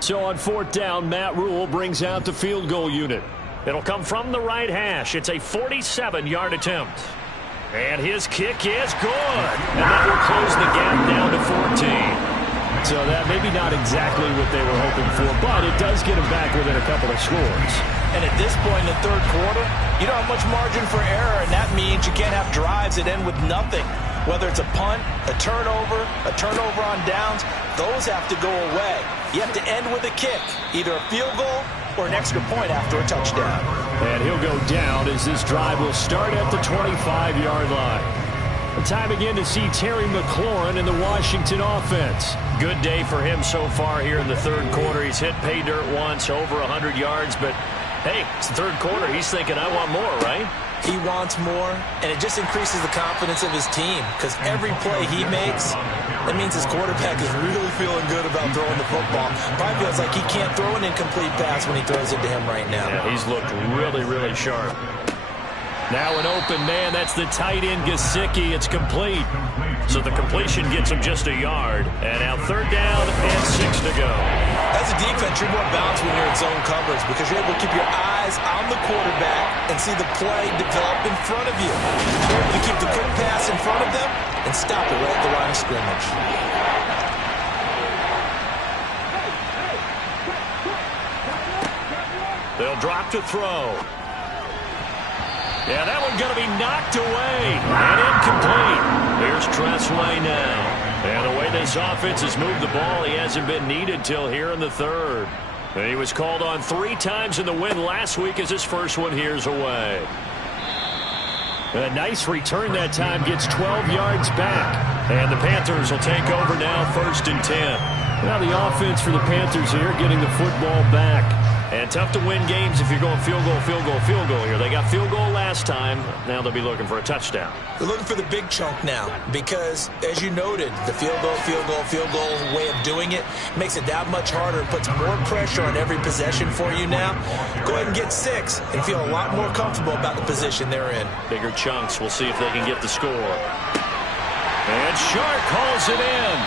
So on 4th down, Matt Rule brings out the field goal unit. It'll come from the right hash. It's a 47-yard attempt. And his kick is good. And that will close the gap down to 14. So that maybe not exactly what they were hoping for, but it does get them back within a couple of scores. And at this point in the 3rd quarter, you don't have much margin for error, and that means you can't have drives that end with nothing. Whether it's a punt, a turnover on downs, those have to go away. You have to end with a kick, either a field goal or an extra point after a touchdown. And he'll go down as this drive will start at the 25-yard line. Time again to see Terry McLaurin in the Washington offense. Good day for him so far here in the 3rd quarter. He's hit pay dirt once, over 100 yards, but hey, it's the 3rd quarter. He's thinking, I want more, right? He wants more, and it just increases the confidence of his team because every play he makes, that means his quarterback is really feeling good about throwing the football. Probably feels like he can't throw an incomplete pass when he throws it to him right now. Yeah, he's looked really, really sharp. Now an open man. That's the tight end, Gesicki. It's complete. So the completion gets him just a yard. And now 3rd down and 6 to go. As a defense, you're more balanced when you're in zone coverage because you're able to keep your eyes on the quarterback and see the play develop in front of you. You're able to keep the quick pass in front of them and stop it right at the line of scrimmage. They'll drop to throw. Yeah, that one's going to be knocked away and incomplete. Here's Tressway now. And the way this offense has moved the ball, he hasn't been needed till here in the 3rd. And he was called on 3 times in the win last week as his first one here's away. A nice return that time, gets 12 yards back. And the Panthers will take over now, 1st and 10. Now the offense for the Panthers here getting the football back. And tough to win games if you're going field goal, field goal, field goal here. They got field goal last time. Now they'll be looking for a touchdown. They're looking for the big chunk now because, as you noted, the field goal, field goal, field goal way of doing it makes it that much harder and puts more pressure on every possession for you now. Go ahead and get 6 and feel a lot more comfortable about the position they're in. Bigger chunks. We'll see if they can get the score. And Shark calls it in.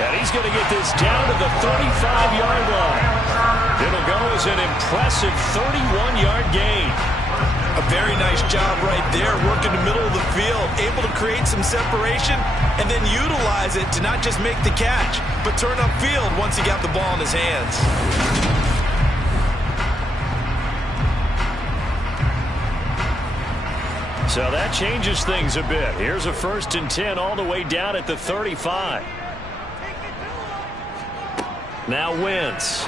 And he's going to get this down to the 35-yard line. It'll go was an impressive 31-yard gain. A very nice job right there, working the middle of the field, able to create some separation, and then utilize it to not just make the catch, but turn upfield once he got the ball in his hands. So that changes things a bit. Here's a 1st and 10 all the way down at the 35. Now Wentz.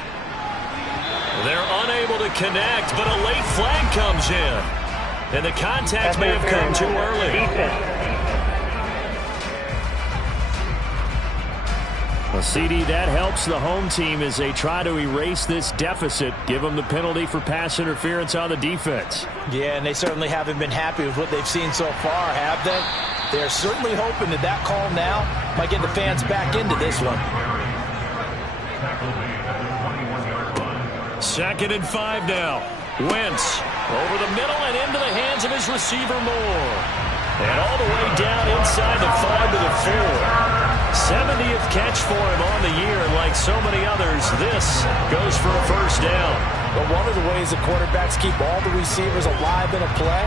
They're unable to connect, but a late flag comes in. And the contact may have come too early. Well, CD, that helps the home team as they try to erase this deficit, give them the penalty for pass interference on the defense. Yeah, and they certainly haven't been happy with what they've seen so far, have they? They're certainly hoping that that call now might get the fans back into this one. 2nd and 5 now. Wentz over the middle and into the hands of his receiver Moore. And all the way down inside the 5 to the 4. 70th catch for him on the year, and like so many others, this goes for a 1st down. But one of the ways the quarterbacks keep all the receivers alive in a play,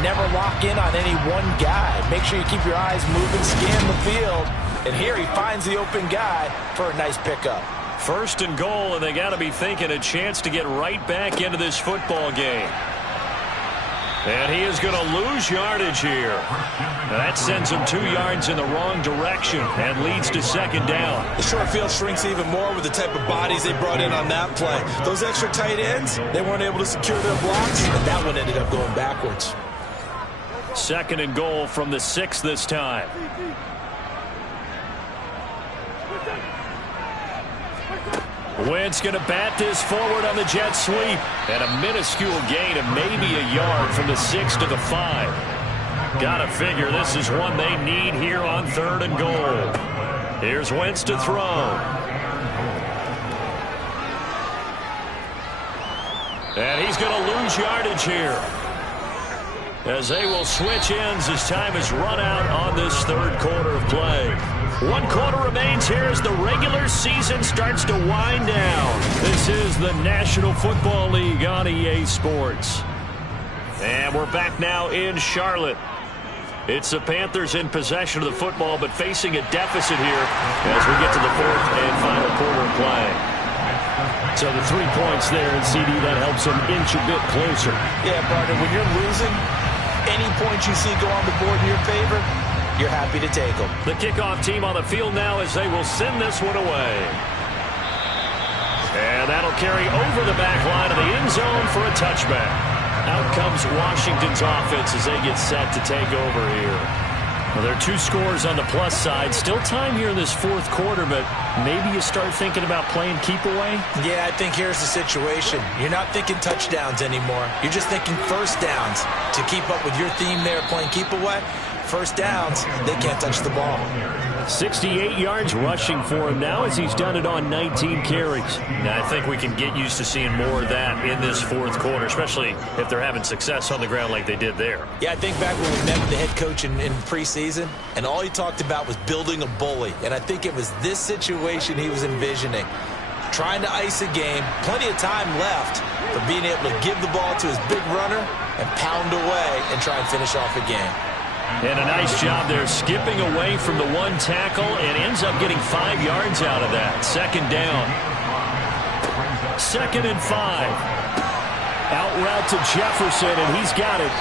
never lock in on any one guy. Make sure you keep your eyes moving, scan the field, and here he finds the open guy for a nice pickup. 1st and goal, and they got to be thinking a chance to get right back into this football game. And he is going to lose yardage here. That sends him 2 yards in the wrong direction and leads to 2nd down. The short field shrinks even more with the type of bodies they brought in on that play. Those extra tight ends, they weren't able to secure their blocks, and that one ended up going backwards. 2nd and goal from the 6 this time. Wentz going to bat this forward on the jet sweep. And a minuscule gain of maybe a yard from the 6 to the 5. Got to figure this is one they need here on 3rd and goal. Here's Wentz to throw. And he's going to lose yardage here, as they will switch ends as time is run out on this 3rd quarter of play. 1 quarter remains here as the regular season starts to wind down. This is the National Football League on EA Sports. And we're back now in Charlotte. It's the Panthers in possession of the football, but facing a deficit here as we get to the 4th and final quarter of play. So the 3 points there, and CD, that helps them inch a bit closer. Yeah, partner, when you're losing, any points you see go on the board in your favor, you're happy to take them. The kickoff team on the field now as they will send this one away. And that'll carry over the back line of the end zone for a touchback. Out comes Washington's offense as they get set to take over here. Well, there are 2 scores on the plus side. Still time here in this 4th quarter, but maybe you start thinking about playing keep away? Yeah, I think here's the situation. You're not thinking touchdowns anymore. You're just thinking 1st downs. To keep up with your theme there, playing keep away, 1st downs, they can't touch the ball. 68 yards rushing for him now as he's done it on 19 carries. Now, I think we can get used to seeing more of that in this 4th quarter, especially if they're having success on the ground like they did there. Yeah, I think back when we met with the head coach in preseason, and all he talked about was building a bully. And I think it was this situation he was envisioning. Trying to ice a game, plenty of time left for being able to give the ball to his big runner and pound away and try and finish off a game. And a nice job there skipping away from the 1 tackle and ends up getting 5 yards out of that. 2nd down. 2nd and 5. Out route to Jefferson, and he's got it.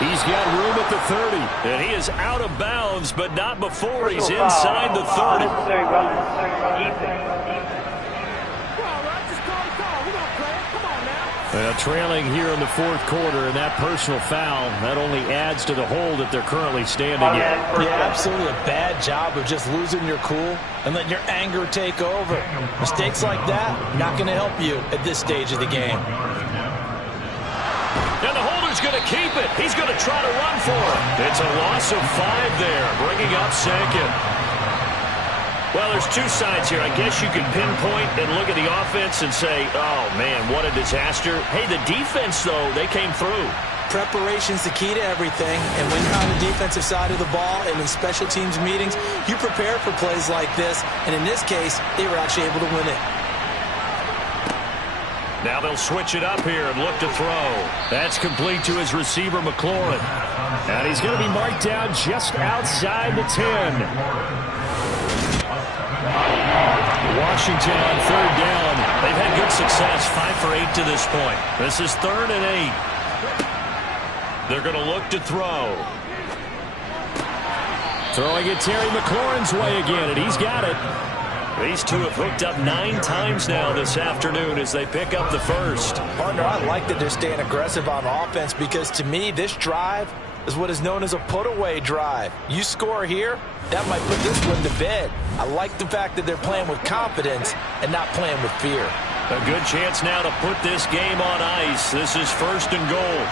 He's got room at the 30. And he is out of bounds, but not before he's inside the 30. Trailing here in the 4th quarter, and that personal foul, that only adds to the hole that they're currently standing in. Yeah, absolutely a bad job of just losing your cool and letting your anger take over. Mistakes like that, not going to help you at this stage of the game. And the holder's going to keep it. He's going to try to run for it. It's a loss of 5 there, bringing up 2nd. Well, there's 2 sides here. I guess you can pinpoint and look at the offense and say, oh, man, what a disaster. Hey, the defense, though, they came through. Preparation's the key to everything, and when you're on the defensive side of the ball and in special teams meetings, you prepare for plays like this, and in this case, they were actually able to win it. Now they'll switch it up here and look to throw. That's complete to his receiver, McLaurin. And he's going to be marked down just outside the 10. Washington on third down. They've had good success, 5 for 8 to this point. This is 3rd and 8. They're going to look to throw. Throwing it Terry McLaurin's way again, and he's got it. These two have hooked up 9 times now this afternoon as they pick up the first. Partner, I like that they're staying aggressive on offense because to me, this drive is what is known as a put-away drive. You score here, that might put this one to bed. I like the fact that they're playing with confidence and not playing with fear. A good chance now to put this game on ice. This is 1st and goal.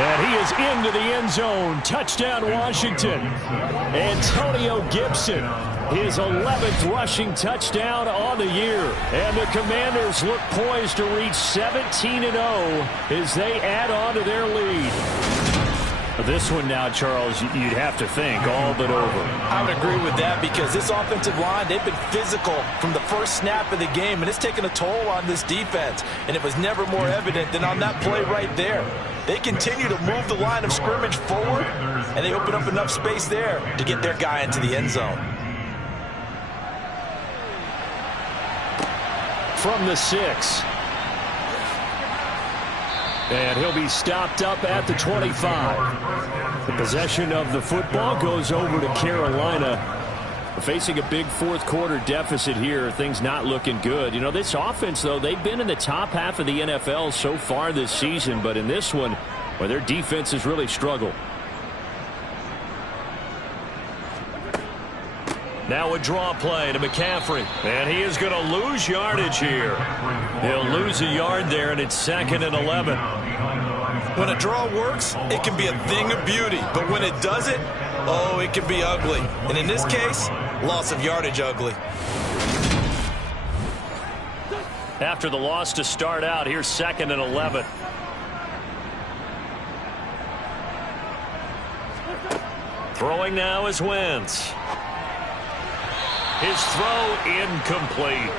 And he is into the end zone. Touchdown, Washington. Antonio Gibson, his 11th rushing touchdown on the year. And the Commanders look poised to reach 17-0 as they add on to their lead. This one now, Charles, you'd have to think all but over. I would agree with that because this offensive line, they've been physical from the first snap of the game, and it's taken a toll on this defense. And it was never more evident than on that play right there. They continue to move the line of scrimmage forward, and they open up enough space there to get their guy into the end zone. From the 6. And he'll be stopped up at the 25. The possession of the football goes over to Carolina. Facing a big fourth quarter deficit here. Things not looking good. You know, this offense, though, they've been in the top half of the NFL so far this season. But in this one, where their defense has really struggled. Now a draw play to McCaffrey. And he is going to lose yardage here. He'll lose a yard there, and it's 2nd and 11. When a draw works, it can be a thing of beauty. But when it doesn't, oh, it can be ugly. And in this case, loss of yardage ugly. After the loss to start out, here's 2nd and 11. Throwing now is Wentz. His throw incomplete.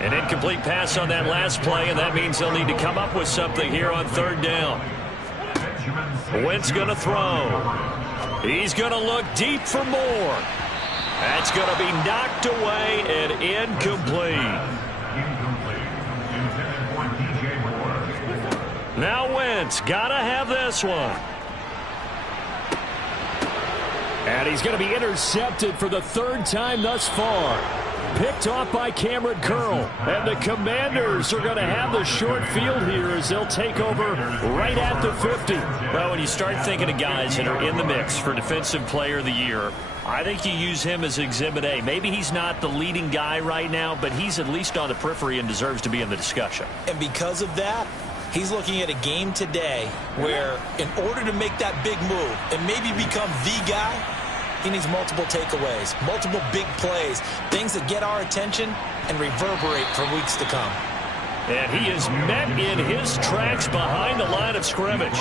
An incomplete pass on that last play, and that means they'll need to come up with something here on 3rd down. Wentz going to throw. He's going to look deep for more. That's going to be knocked away and incomplete. Now Wentz got to have this one. And he's going to be intercepted for the 3rd time thus far. Picked off by Cameron Curl. And the Commanders are going to have the short field here as they'll take over right at the 50. Well, when you start thinking of guys that are in the mix for Defensive Player of the Year, I think you use him as Exhibit A. Maybe he's not the leading guy right now, but he's at least on the periphery and deserves to be in the discussion. And because of that, he's looking at a game today where in order to make that big move and maybe become the guy, he needs multiple takeaways, multiple big plays, things that get our attention and reverberate for weeks to come. And he is met in his tracks behind the line of scrimmage.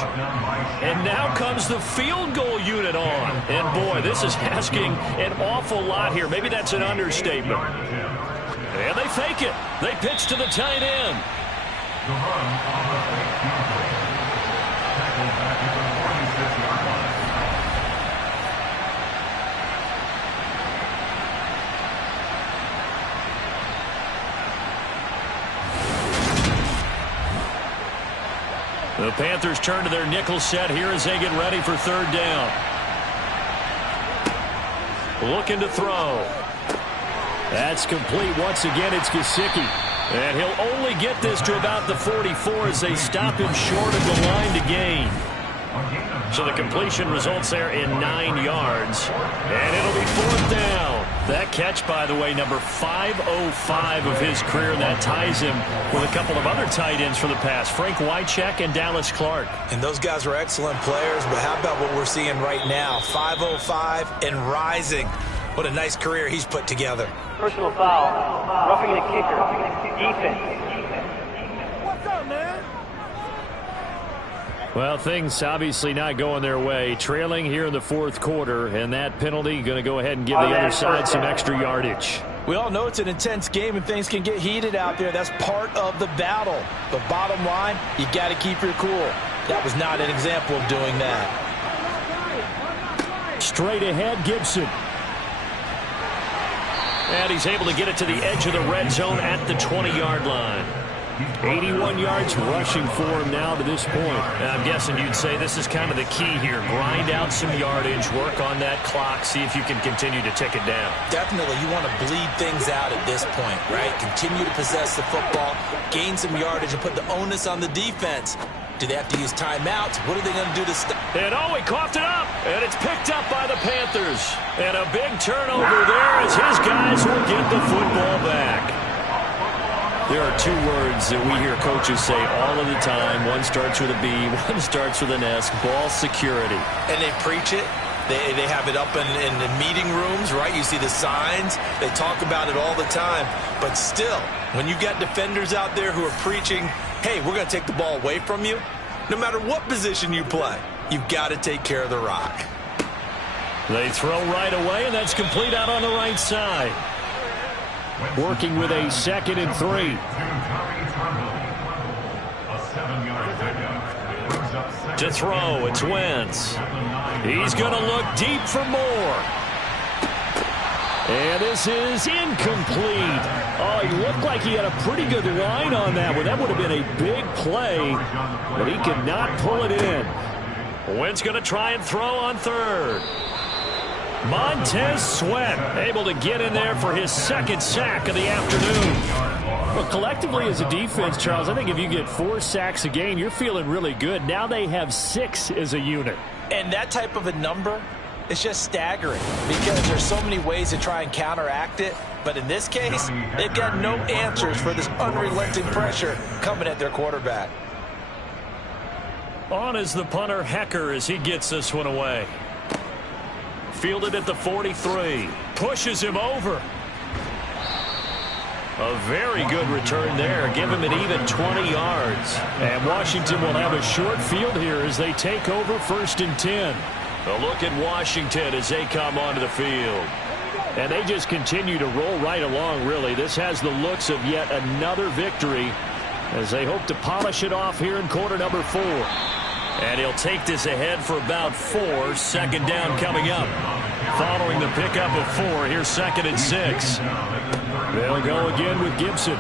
And now comes the field goal unit on. And boy, this is asking an awful lot here. Maybe that's an understatement. And they fake it. They pitch to the tight end. The run on the fake field goal. Tackled back at the 46-yard line. The Panthers turn to their nickel set here as they get ready for 3rd down. Looking to throw. That's complete. Once again, it's Gesicki. And he'll only get this to about the 44 as they stop him short of the line to gain. So the completion results there in 9 yards. And it'll be 4th down. That catch, by the way, number 505 of his career. And that ties him with a couple of other tight ends for the past, Frank Wycheck and Dallas Clark. And those guys were excellent players, but how about what we're seeing right now? 505 and rising. What a nice career he's put together. Personal foul, roughing the kicker, defense. What's up, man? Well, things obviously not going their way. Trailing here in the fourth quarter, and that penalty going to go ahead and give the other side some extra yardage. We all know it's an intense game and things can get heated out there. That's part of the battle. But bottom line, you got to keep your cool. That was not an example of doing that. Straight ahead, Gibson. And he's able to get it to the edge of the red zone at the 20-yard line. 81 yards rushing for him now to this point. And I'm guessing you'd say this is kind of the key here. Grind out some yardage, work on that clock, see if you can continue to tick it down. Definitely, you want to bleed things out at this point, right? Continue to possess the football, gain some yardage, and put the onus on the defense. Do they have to use timeouts? What are they going to do to stop? And he coughed it up, and it's picked up by the Panthers. And a big turnover there as his guys will get the football back. There are two words that we hear coaches say all of the time. One starts with a B, one starts with an S, ball security. And they preach it. They have it up in meeting rooms, right? You see the signs. They talk about it all the time. But still, when you got defenders out there who are preaching, hey, we're going to take the ball away from you, no matter what position you play, you've got to take care of the rock. They throw right away, and that's complete out on the right side. Working with a 2nd and 3. To throw, it's Wentz. He's going to look deep for more. And this is incomplete. Oh, he looked like he had a pretty good line on that one. That would have been a big play, but he could not pull it in. Wentz going to try and throw on 3rd. Montez Sweat able to get in there for his 2nd sack of the afternoon. Well, collectively as a defense, Charles, I think if you get 4 sacks a game, you're feeling really good. Now they have 6 as a unit. And that type of a number, it's just staggering because there's so many ways to try and counteract it. But in this case, they've got no answers for this unrelenting pressure coming at their quarterback. On is the punter, Hecker, as he gets this one away. Fielded at the 43. Pushes him over. A very good return there. Give him an even 20 yards. And Washington will have a short field here as they take over 1st and 10. A look at Washington as they come onto the field. And they just continue to roll right along, really. This has the looks of yet another victory as they hope to polish it off here in quarter number 4. And he'll take this ahead for about 4. 2nd down coming up. Following the pickup of 4, here's 2nd and 6. They'll go again with Gibson.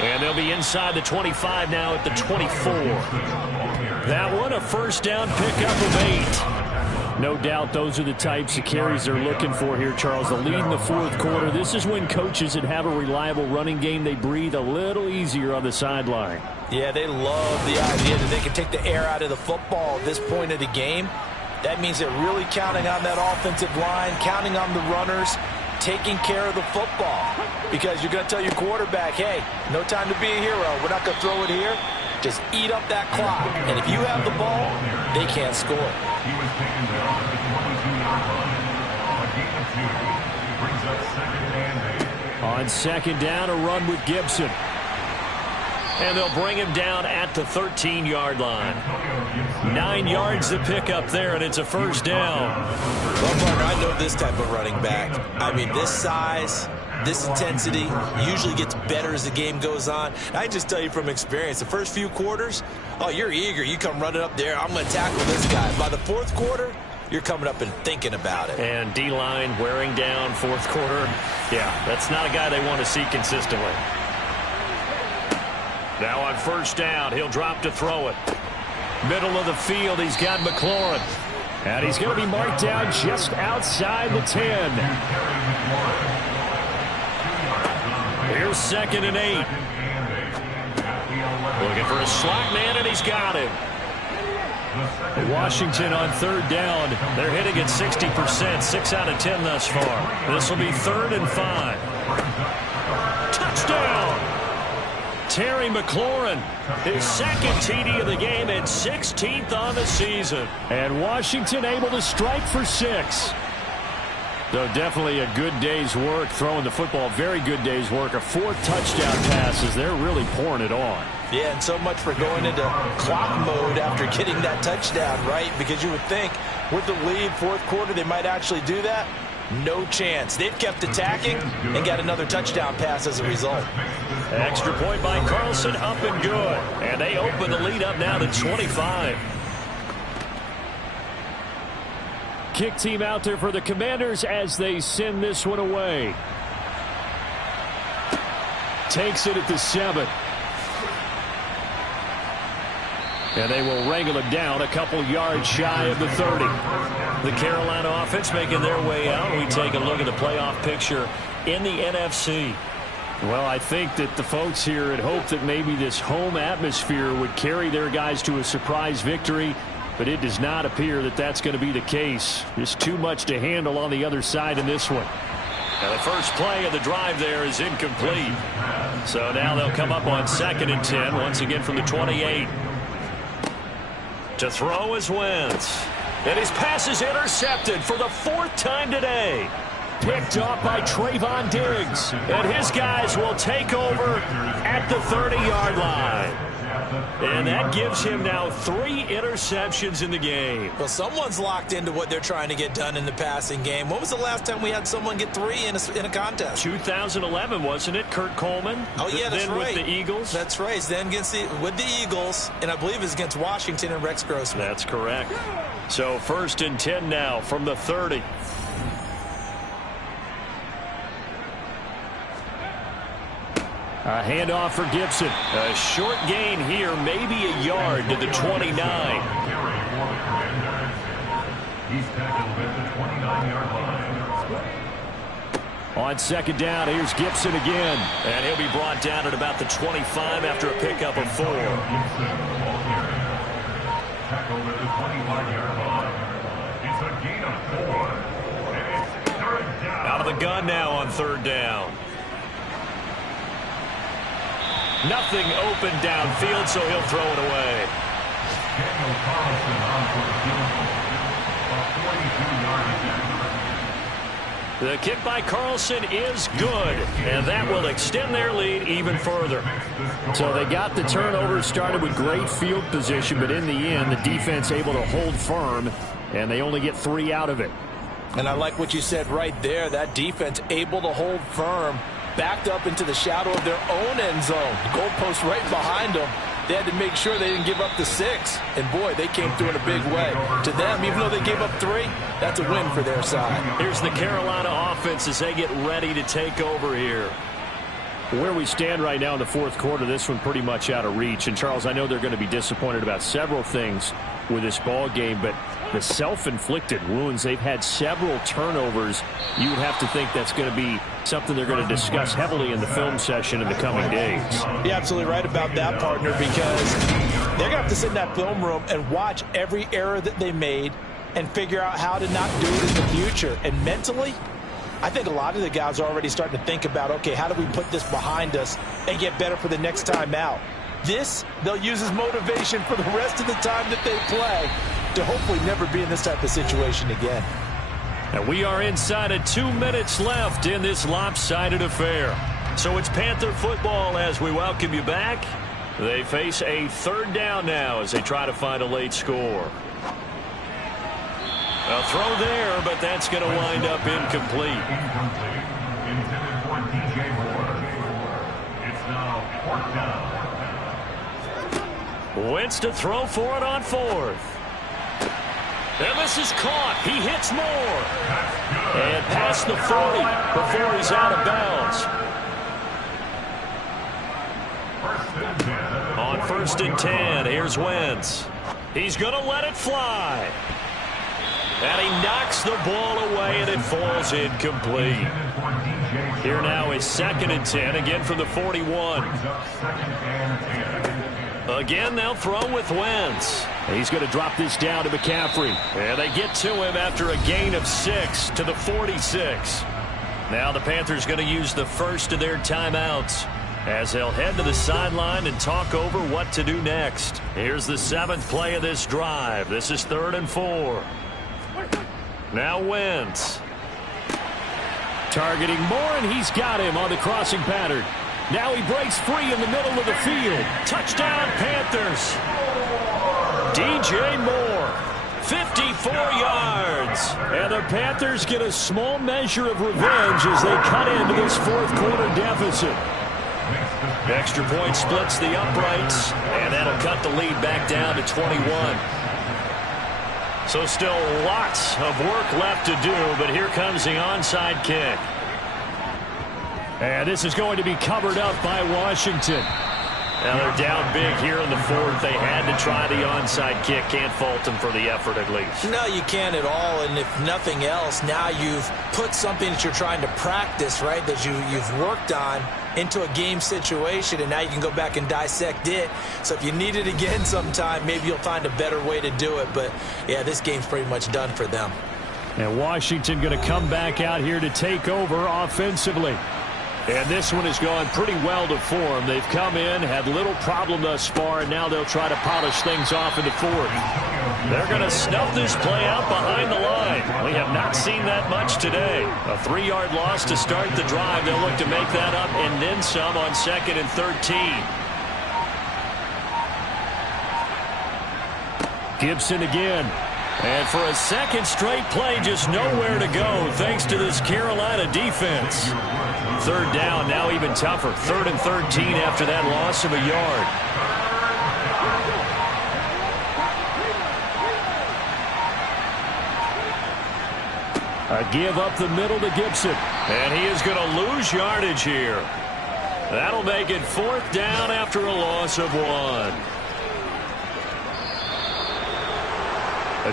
And they'll be inside the 25 now at the 24. That one a 1st down pickup of 8. No doubt those are the types of carries they're looking for here, Charles. The lead in the 4th quarter. This is when coaches that have a reliable running game, they breathe a little easier on the sideline. Yeah, they love the idea that they can take the air out of the football at this point of the game. That means they're really counting on that offensive line, counting on the runners, taking care of the football. Because you're going to tell your quarterback, hey, no time to be a hero. We're not going to throw it here. Just eat up that clock. And if you have the ball, they can't score. He was taken down at the 22-yard line. A gain of 2 brings up 2nd and 8. On 2nd down, a run with Gibson. And they'll bring him down at the 13-yard line. 9 yards to pick up there, and it's a 1st down. Well, partner, I know this type of running back. I mean, this size, this intensity usually gets better as the game goes on. I just tell you from experience, the first few quarters, oh, you're eager. You come running up there, I'm going to tackle this guy. By the 4th quarter, you're coming up and thinking about it. And D-line wearing down 4th quarter. Yeah, that's not a guy they want to see consistently. Now on 1st down, he'll drop to throw it. Middle of the field, he's got McLaurin. And he's going to be marked down just outside the 10. Here's 2nd and 8. Looking for a slot man, and he's got him. Washington on 3rd down. They're hitting at 60%, 6 out of 10 thus far. This will be 3rd and 5. Touchdown! Terry McLaurin, his 2nd TD of the game and 16th on the season. And Washington able to strike for 6. Though definitely a good day's work throwing the football. Very good day's work. A 4th touchdown pass as they're really pouring it on. Yeah, and so much for going into clock mode after getting that touchdown, right? Because you would think with the lead, fourth quarter, they might actually do that. No chance. They've kept attacking and got another touchdown pass as a result. Extra point by Carlson, up and good. And they open the lead up now to 25. Kick team out there for the Commanders as they send this one away. Takes it at the 7. And they will wrangle him down a couple yards shy of the 30. The Carolina offense making their way out. We take a look at the playoff picture in the NFC. Well, I think that the folks here had hoped that maybe this home atmosphere would carry their guys to a surprise victory, but it does not appear that that's going to be the case. Just too much to handle on the other side in this one. Now the first play of the drive there is incomplete. So now they'll come up on 2nd and 10, once again from the 28. To throw is Wentz. And his pass is intercepted for the 4th time today. Picked off by Trayvon Diggs. And his guys will take over at the 30-yard line. And that gives him now 3 interceptions in the game. Well, someone's locked into what they're trying to get done in the passing game. When was the last time we had someone get 3 in a contest? 2011, wasn't it? Kurt Coleman? Oh, yeah, that's then right. With the Eagles? That's right. Then with the Eagles, and I believe it's against Washington and Rex Grossman. That's correct. So 1st and 10 now from the 30. A handoff for Gibson. A short gain here, maybe a yard to the 29. He's tackled at the 29-yard line. On 2nd down, here's Gibson again. And he'll be brought down at about the 25 after a pickup of 4. Tackled at the 25-yard line. It's a gain of 4. And it's 3rd down. Out of the gun now on 3rd down. Nothing open downfield, so he'll throw it away. Daniel Carlson on for the field goal. A 42-yard attempt. The kick by Carlson is good, and that will extend their lead even further. So they got the turnover started with great field position, but in the end, the defense able to hold firm, and they only get 3 out of it. And I like what you said right there. That defense able to hold firm, backed up into the shadow of their own end zone. The goalpost right behind them. They had to make sure they didn't give up the 6. And, boy, they came through in a big way. To them, even though they gave up 3, that's a win for their side. Here's the Carolina offense as they get ready to take over here. Where we stand right now in the 4th quarter, this one pretty much out of reach. And, Charles, I know they're going to be disappointed about several things with this ball game, but the self-inflicted wounds, they've had several turnovers. You would have to think that's going to be something they're going to discuss heavily in the film session in the coming days. You're absolutely right about that, partner, because they're going to have to sit in that film room and watch every error that they made and figure out how to not do it in the future. And mentally, I think a lot of the guys are already starting to think about, okay, how do we put this behind us and get better for the next time out? This, they'll use as motivation for the rest of the time that they play to hopefully never be in this type of situation again. And we are inside of 2 minutes left in this lopsided affair. So it's Panther football as we welcome you back. They face a 3rd down now as they try to find a late score. A throw there, but that's going to wind up incomplete. Intended for DJ Moore. It's now 4th down. Wentz to throw for it on 4th. And this is caught. He hits Moore. And past the 40 before he's out of bounds. On 1st and 10, here's Wentz. He's going to let it fly. And he knocks the ball away, and it falls incomplete. Here now is 2nd and 10, again from the 41. Again, they'll throw with Wentz. He's going to drop this down to McCaffrey. And they get to him after a gain of 6 to the 46. Now the Panthers going to use the first of their timeouts as they'll head to the sideline and talk over what to do next. Here's the 7th play of this drive. This is 3rd and 4. Now Wentz. Targeting Moore, and he's got him on the crossing pattern. Now he breaks free in the middle of the field. Touchdown, Panthers. DJ Moore, 54 yards. And the Panthers get a small measure of revenge as they cut into this fourth quarter deficit. Extra point splits the uprights, and that'll cut the lead back down to 21. So still lots of work left to do, but here comes the onside kick. And this is going to be covered up by Washington. Now they're down big here in the fourth. They had to try the onside kick. Can't fault them for the effort at least. No, you can't at all. And if nothing else, now you've put something that you're trying to practice, right, that you've worked on into a game situation, and now you can go back and dissect it. So if you need it again sometime, maybe you'll find a better way to do it. But, yeah, this game's pretty much done for them. And Washington going to come back out here to take over offensively. And this one has gone pretty well to form. They've come in, had little problem thus far, and now they'll try to polish things off in the fourth. They're going to snuff this play out behind the line. We have not seen that much today. A 3-yard loss to start the drive. They'll look to make that up and then some on 2nd and 13. Gibson again. And for a second straight play, just nowhere to go thanks to this Carolina defense. 3rd down, now even tougher. 3rd and 13 after that loss of a yard. A give up the middle to Gibson. And he is going to lose yardage here. That'll make it 4th down after a loss of 1.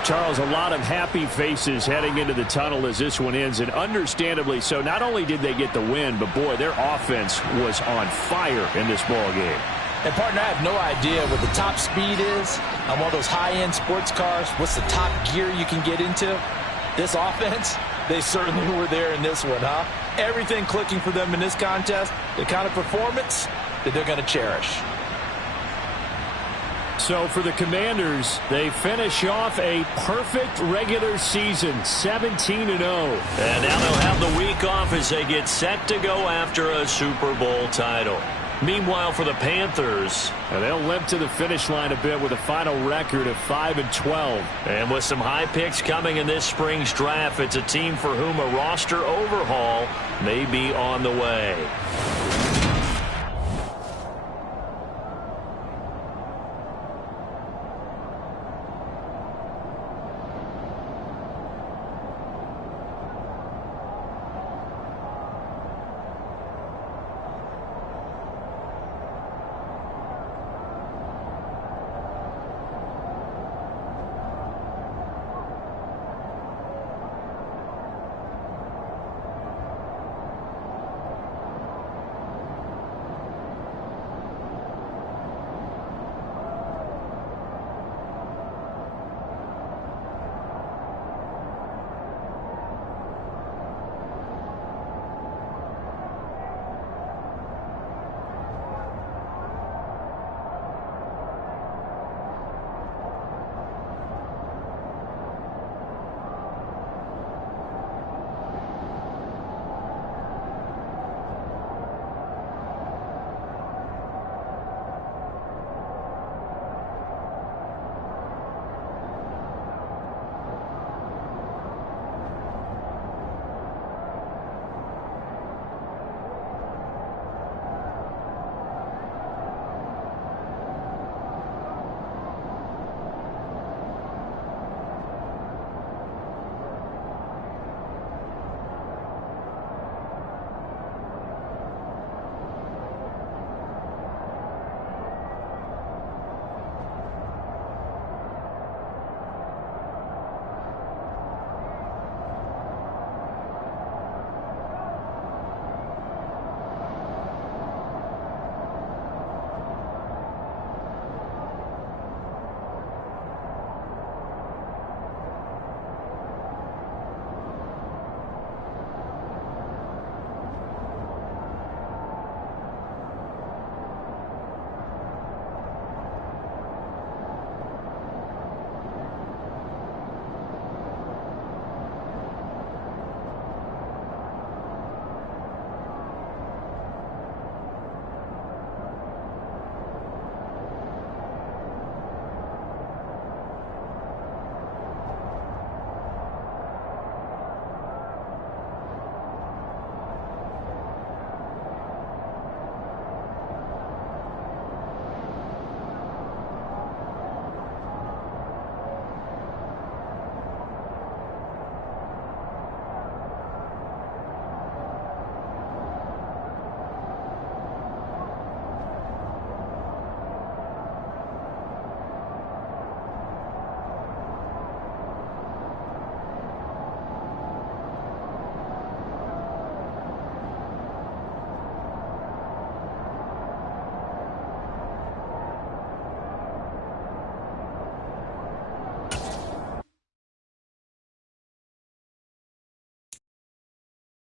Charles, a lot of happy faces heading into the tunnel as this one ends, and understandably so. Not only did they get the win, but, boy, their offense was on fire in this ball game. And, partner, I have no idea what the top speed is on one of those high-end sports cars. What's the top gear you can get into? This offense, they certainly were there in this one, huh? Everything clicking for them in this contest, the kind of performance that they're going to cherish. So for the Commanders, they finish off a perfect regular season, 17-0. And now they'll have the week off as they get set to go after a Super Bowl title. Meanwhile, for the Panthers, they'll limp to the finish line a bit with a final record of 5-12. And with some high picks coming in this spring's draft, it's a team for whom a roster overhaul may be on the way.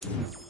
Jefferson.